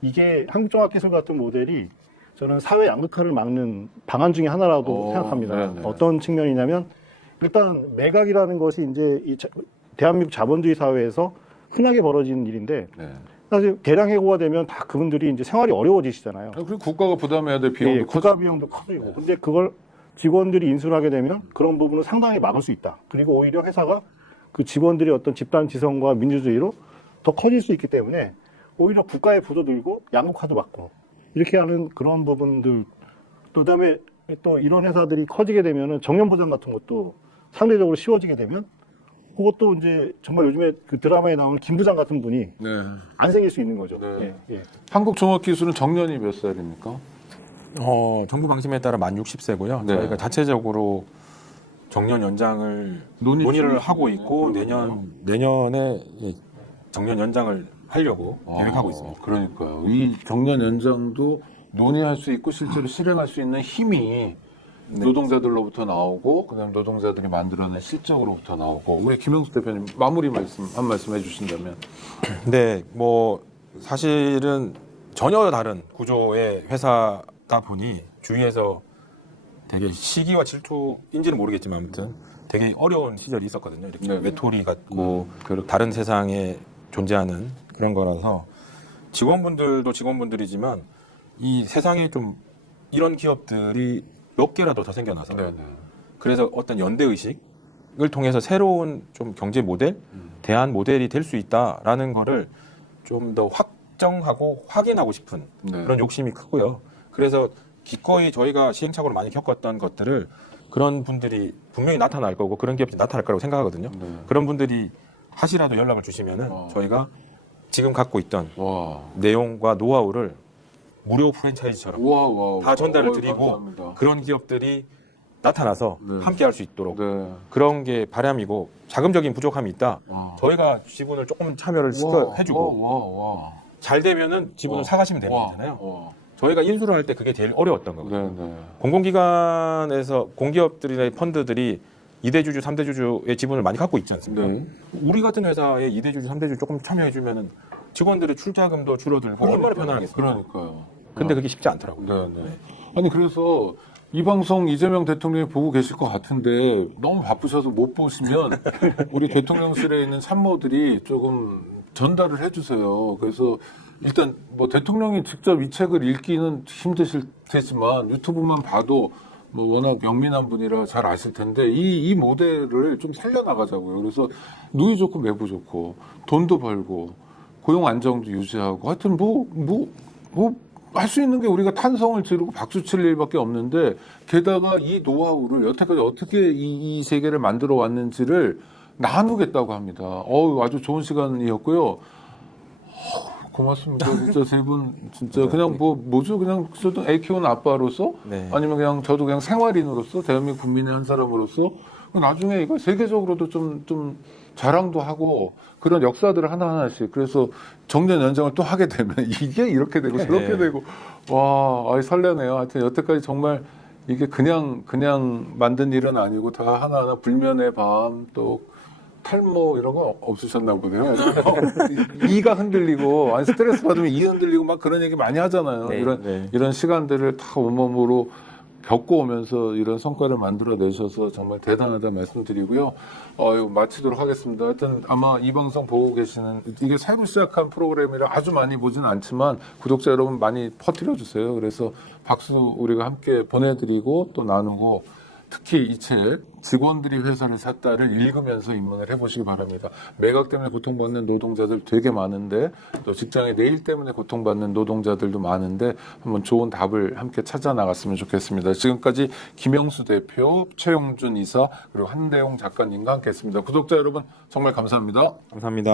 이게 한국종합기술 같은 모델이 저는 사회 양극화를 막는 방안 중에 하나라고 생각합니다. 네네. 어떤 측면이냐면 일단 매각이라는 것이 이제 대한민국 자본주의 사회에서 흔하게 벌어지는 일인데 네. 사실 대량 해고가 되면 다 그분들이 이제 생활이 어려워지시잖아요. 그리고 국가가 부담해야 될 비용도 예, 국가 비용도 커지고. 근데 그걸 직원들이 인수를 하게 되면 그런 부분을 상당히 막을 수 있다. 그리고 오히려 회사가 그 직원들의 어떤 집단 지성과 민주주의로 더 커질 수 있기 때문에 오히려 국가의 부도 들고 양극화도 막고 이렇게 하는 그런 부분들. 또 그다음에 또 이런 회사들이 커지게 되면은 정년 보장 같은 것도 상대적으로 쉬워지게 되면 그것도 이제 정말 요즘에 그 드라마에 나오는 김 부장 같은 분이 네. 안 생길 수 있는 거죠. 네. 예, 예. 한국종합기술은 정년이 몇 살입니까? 정부 방침에 따라 만 60세고요. 네. 저희가 자체적으로 정년 연장을 논의를 하고 있고 내년에 정년 연장을 하려고 계획하고 있습니다. 그러니까요. 이 정년 연장도 논의할 수 있고 실제로 실행할 수 있는 힘이 노동자들로부터 나오고 그다음 노동자들이 만들어낸 실적으로부터 나오고 우리 김영수 대표님 마무리 한 말씀 해주신다면. 네, 뭐 사실은 전혀 다른 구조의 회사다 보니 주위에서 되게 시기와 질투인지는 모르겠지만 아무튼 되게 어려운 시절이 있었거든요. 이렇게 네. 외톨이 같고 그렇게. 다른 세상에 존재하는 그런 거라서 직원분들도 직원분들이지만 이 세상에 좀 이런 기업들이 몇 개라도 더 생겨나서 네네. 그래서 어떤 연대 의식을 통해서 새로운 좀 경제 모델, 대안 모델이 될 수 있다라는 거를 좀 더 확정하고 확인하고 싶은 네. 그런 욕심이 크고요. 그래서 기꺼이 저희가 시행착오를 많이 겪었던 것들을 그런 분들이 분명히 나타날 거고 그런 기업이 나타날 거라고 생각하거든요. 네. 그런 분들이 하시라도 연락을 주시면은 저희가 지금 갖고 있던 와. 내용과 노하우를 무료 프랜차이즈처럼 와. 다 전달을 드리고 감사합니다. 그런 기업들이 나타나서 네. 함께 할 수 있도록 네. 그런 게 바람이고 자금적인 부족함이 있다. 와. 저희가 지분을 조금 참여를 해주고 와. 잘 되면은 지분을 사가시면 되는 거잖아요. 저희가 인수를 할 때 그게 제일 어려웠던 거거든요. 네네. 공공기관에서 공기업들이나 펀드들이 2대 주주, 3대 주주의 지분을 많이 갖고 있지 않습니까? 네. 우리 같은 회사에 2대 주주, 3대 주주 조금 참여해주면은 직원들의 출자금도 줄어들고 얼마나 편안하겠습니까? 그러니까요. 근데 그게 쉽지 않더라고요. 네네. 아니 그래서 이 방송 이재명 대통령이 보고 계실 것 같은데 너무 바쁘셔서 못 보시면 우리 대통령실에 있는 참모들이 조금 전달을 해주세요. 그래서 일단 뭐 대통령이 직접 이 책을 읽기는 힘드실 테지만 유튜브만 봐도 뭐 워낙 영민한 분이라 잘 아실 텐데 이 모델을 좀 살려나가자고요. 그래서 누이 좋고 매부 좋고 돈도 벌고 고용 안정도 유지하고 하여튼 할 수 있는 게 우리가 탄성을 지르고 박수 칠 일밖에 없는데 게다가 이 노하우를 여태까지 어떻게 이 세계를 만들어 왔는지를 나누겠다고 합니다. 아주 좋은 시간이었고요. 고맙습니다. 진짜 세 분 진짜 그냥 뭐죠? 그냥 저도 애 키우는 아빠로서 네. 아니면 그냥 저도 그냥 생활인으로서 대한민국 국민의 한 사람으로서 나중에 이거 세계적으로도 좀 자랑도 하고 그런 역사들을 하나하나씩 그래서 정년 연장을 또 하게 되면 이게 이렇게 되고 저렇게 되고 와 설레네요. 하여튼 여태까지 정말 이게 그냥 만든 일은 아니고 다 하나하나 불면의 밤 또 탈모 이런 거 없으셨나 보네요. 이가 흔들리고 아니 스트레스 받으면 이 흔들리고 막 그런 얘기 많이 하잖아요. 네. 이런 시간들을 다 온몸으로 겪어오면서 이런 성과를 만들어내셔서 정말 대단하다 말씀드리고요. 이거 마치도록 하겠습니다. 하여튼 아마 이 방송 보고 계시는 이게 새로 시작한 프로그램이라 아주 많이 보진 않지만 구독자 여러분 많이 퍼뜨려 주세요. 그래서 박수 우리가 함께 보내드리고 또 나누고 특히 이 책 직원들이 회사를 샀다를 읽으면서 입문을 해보시기 바랍니다. 매각 때문에 고통받는 노동자들 되게 많은데 또 직장의 내일 때문에 고통받는 노동자들도 많은데 한번 좋은 답을 함께 찾아 나갔으면 좋겠습니다. 지금까지 김영수 대표, 최용준 이사 그리고 한대용 작가님과 함께했습니다. 구독자 여러분 정말 감사합니다. 감사합니다.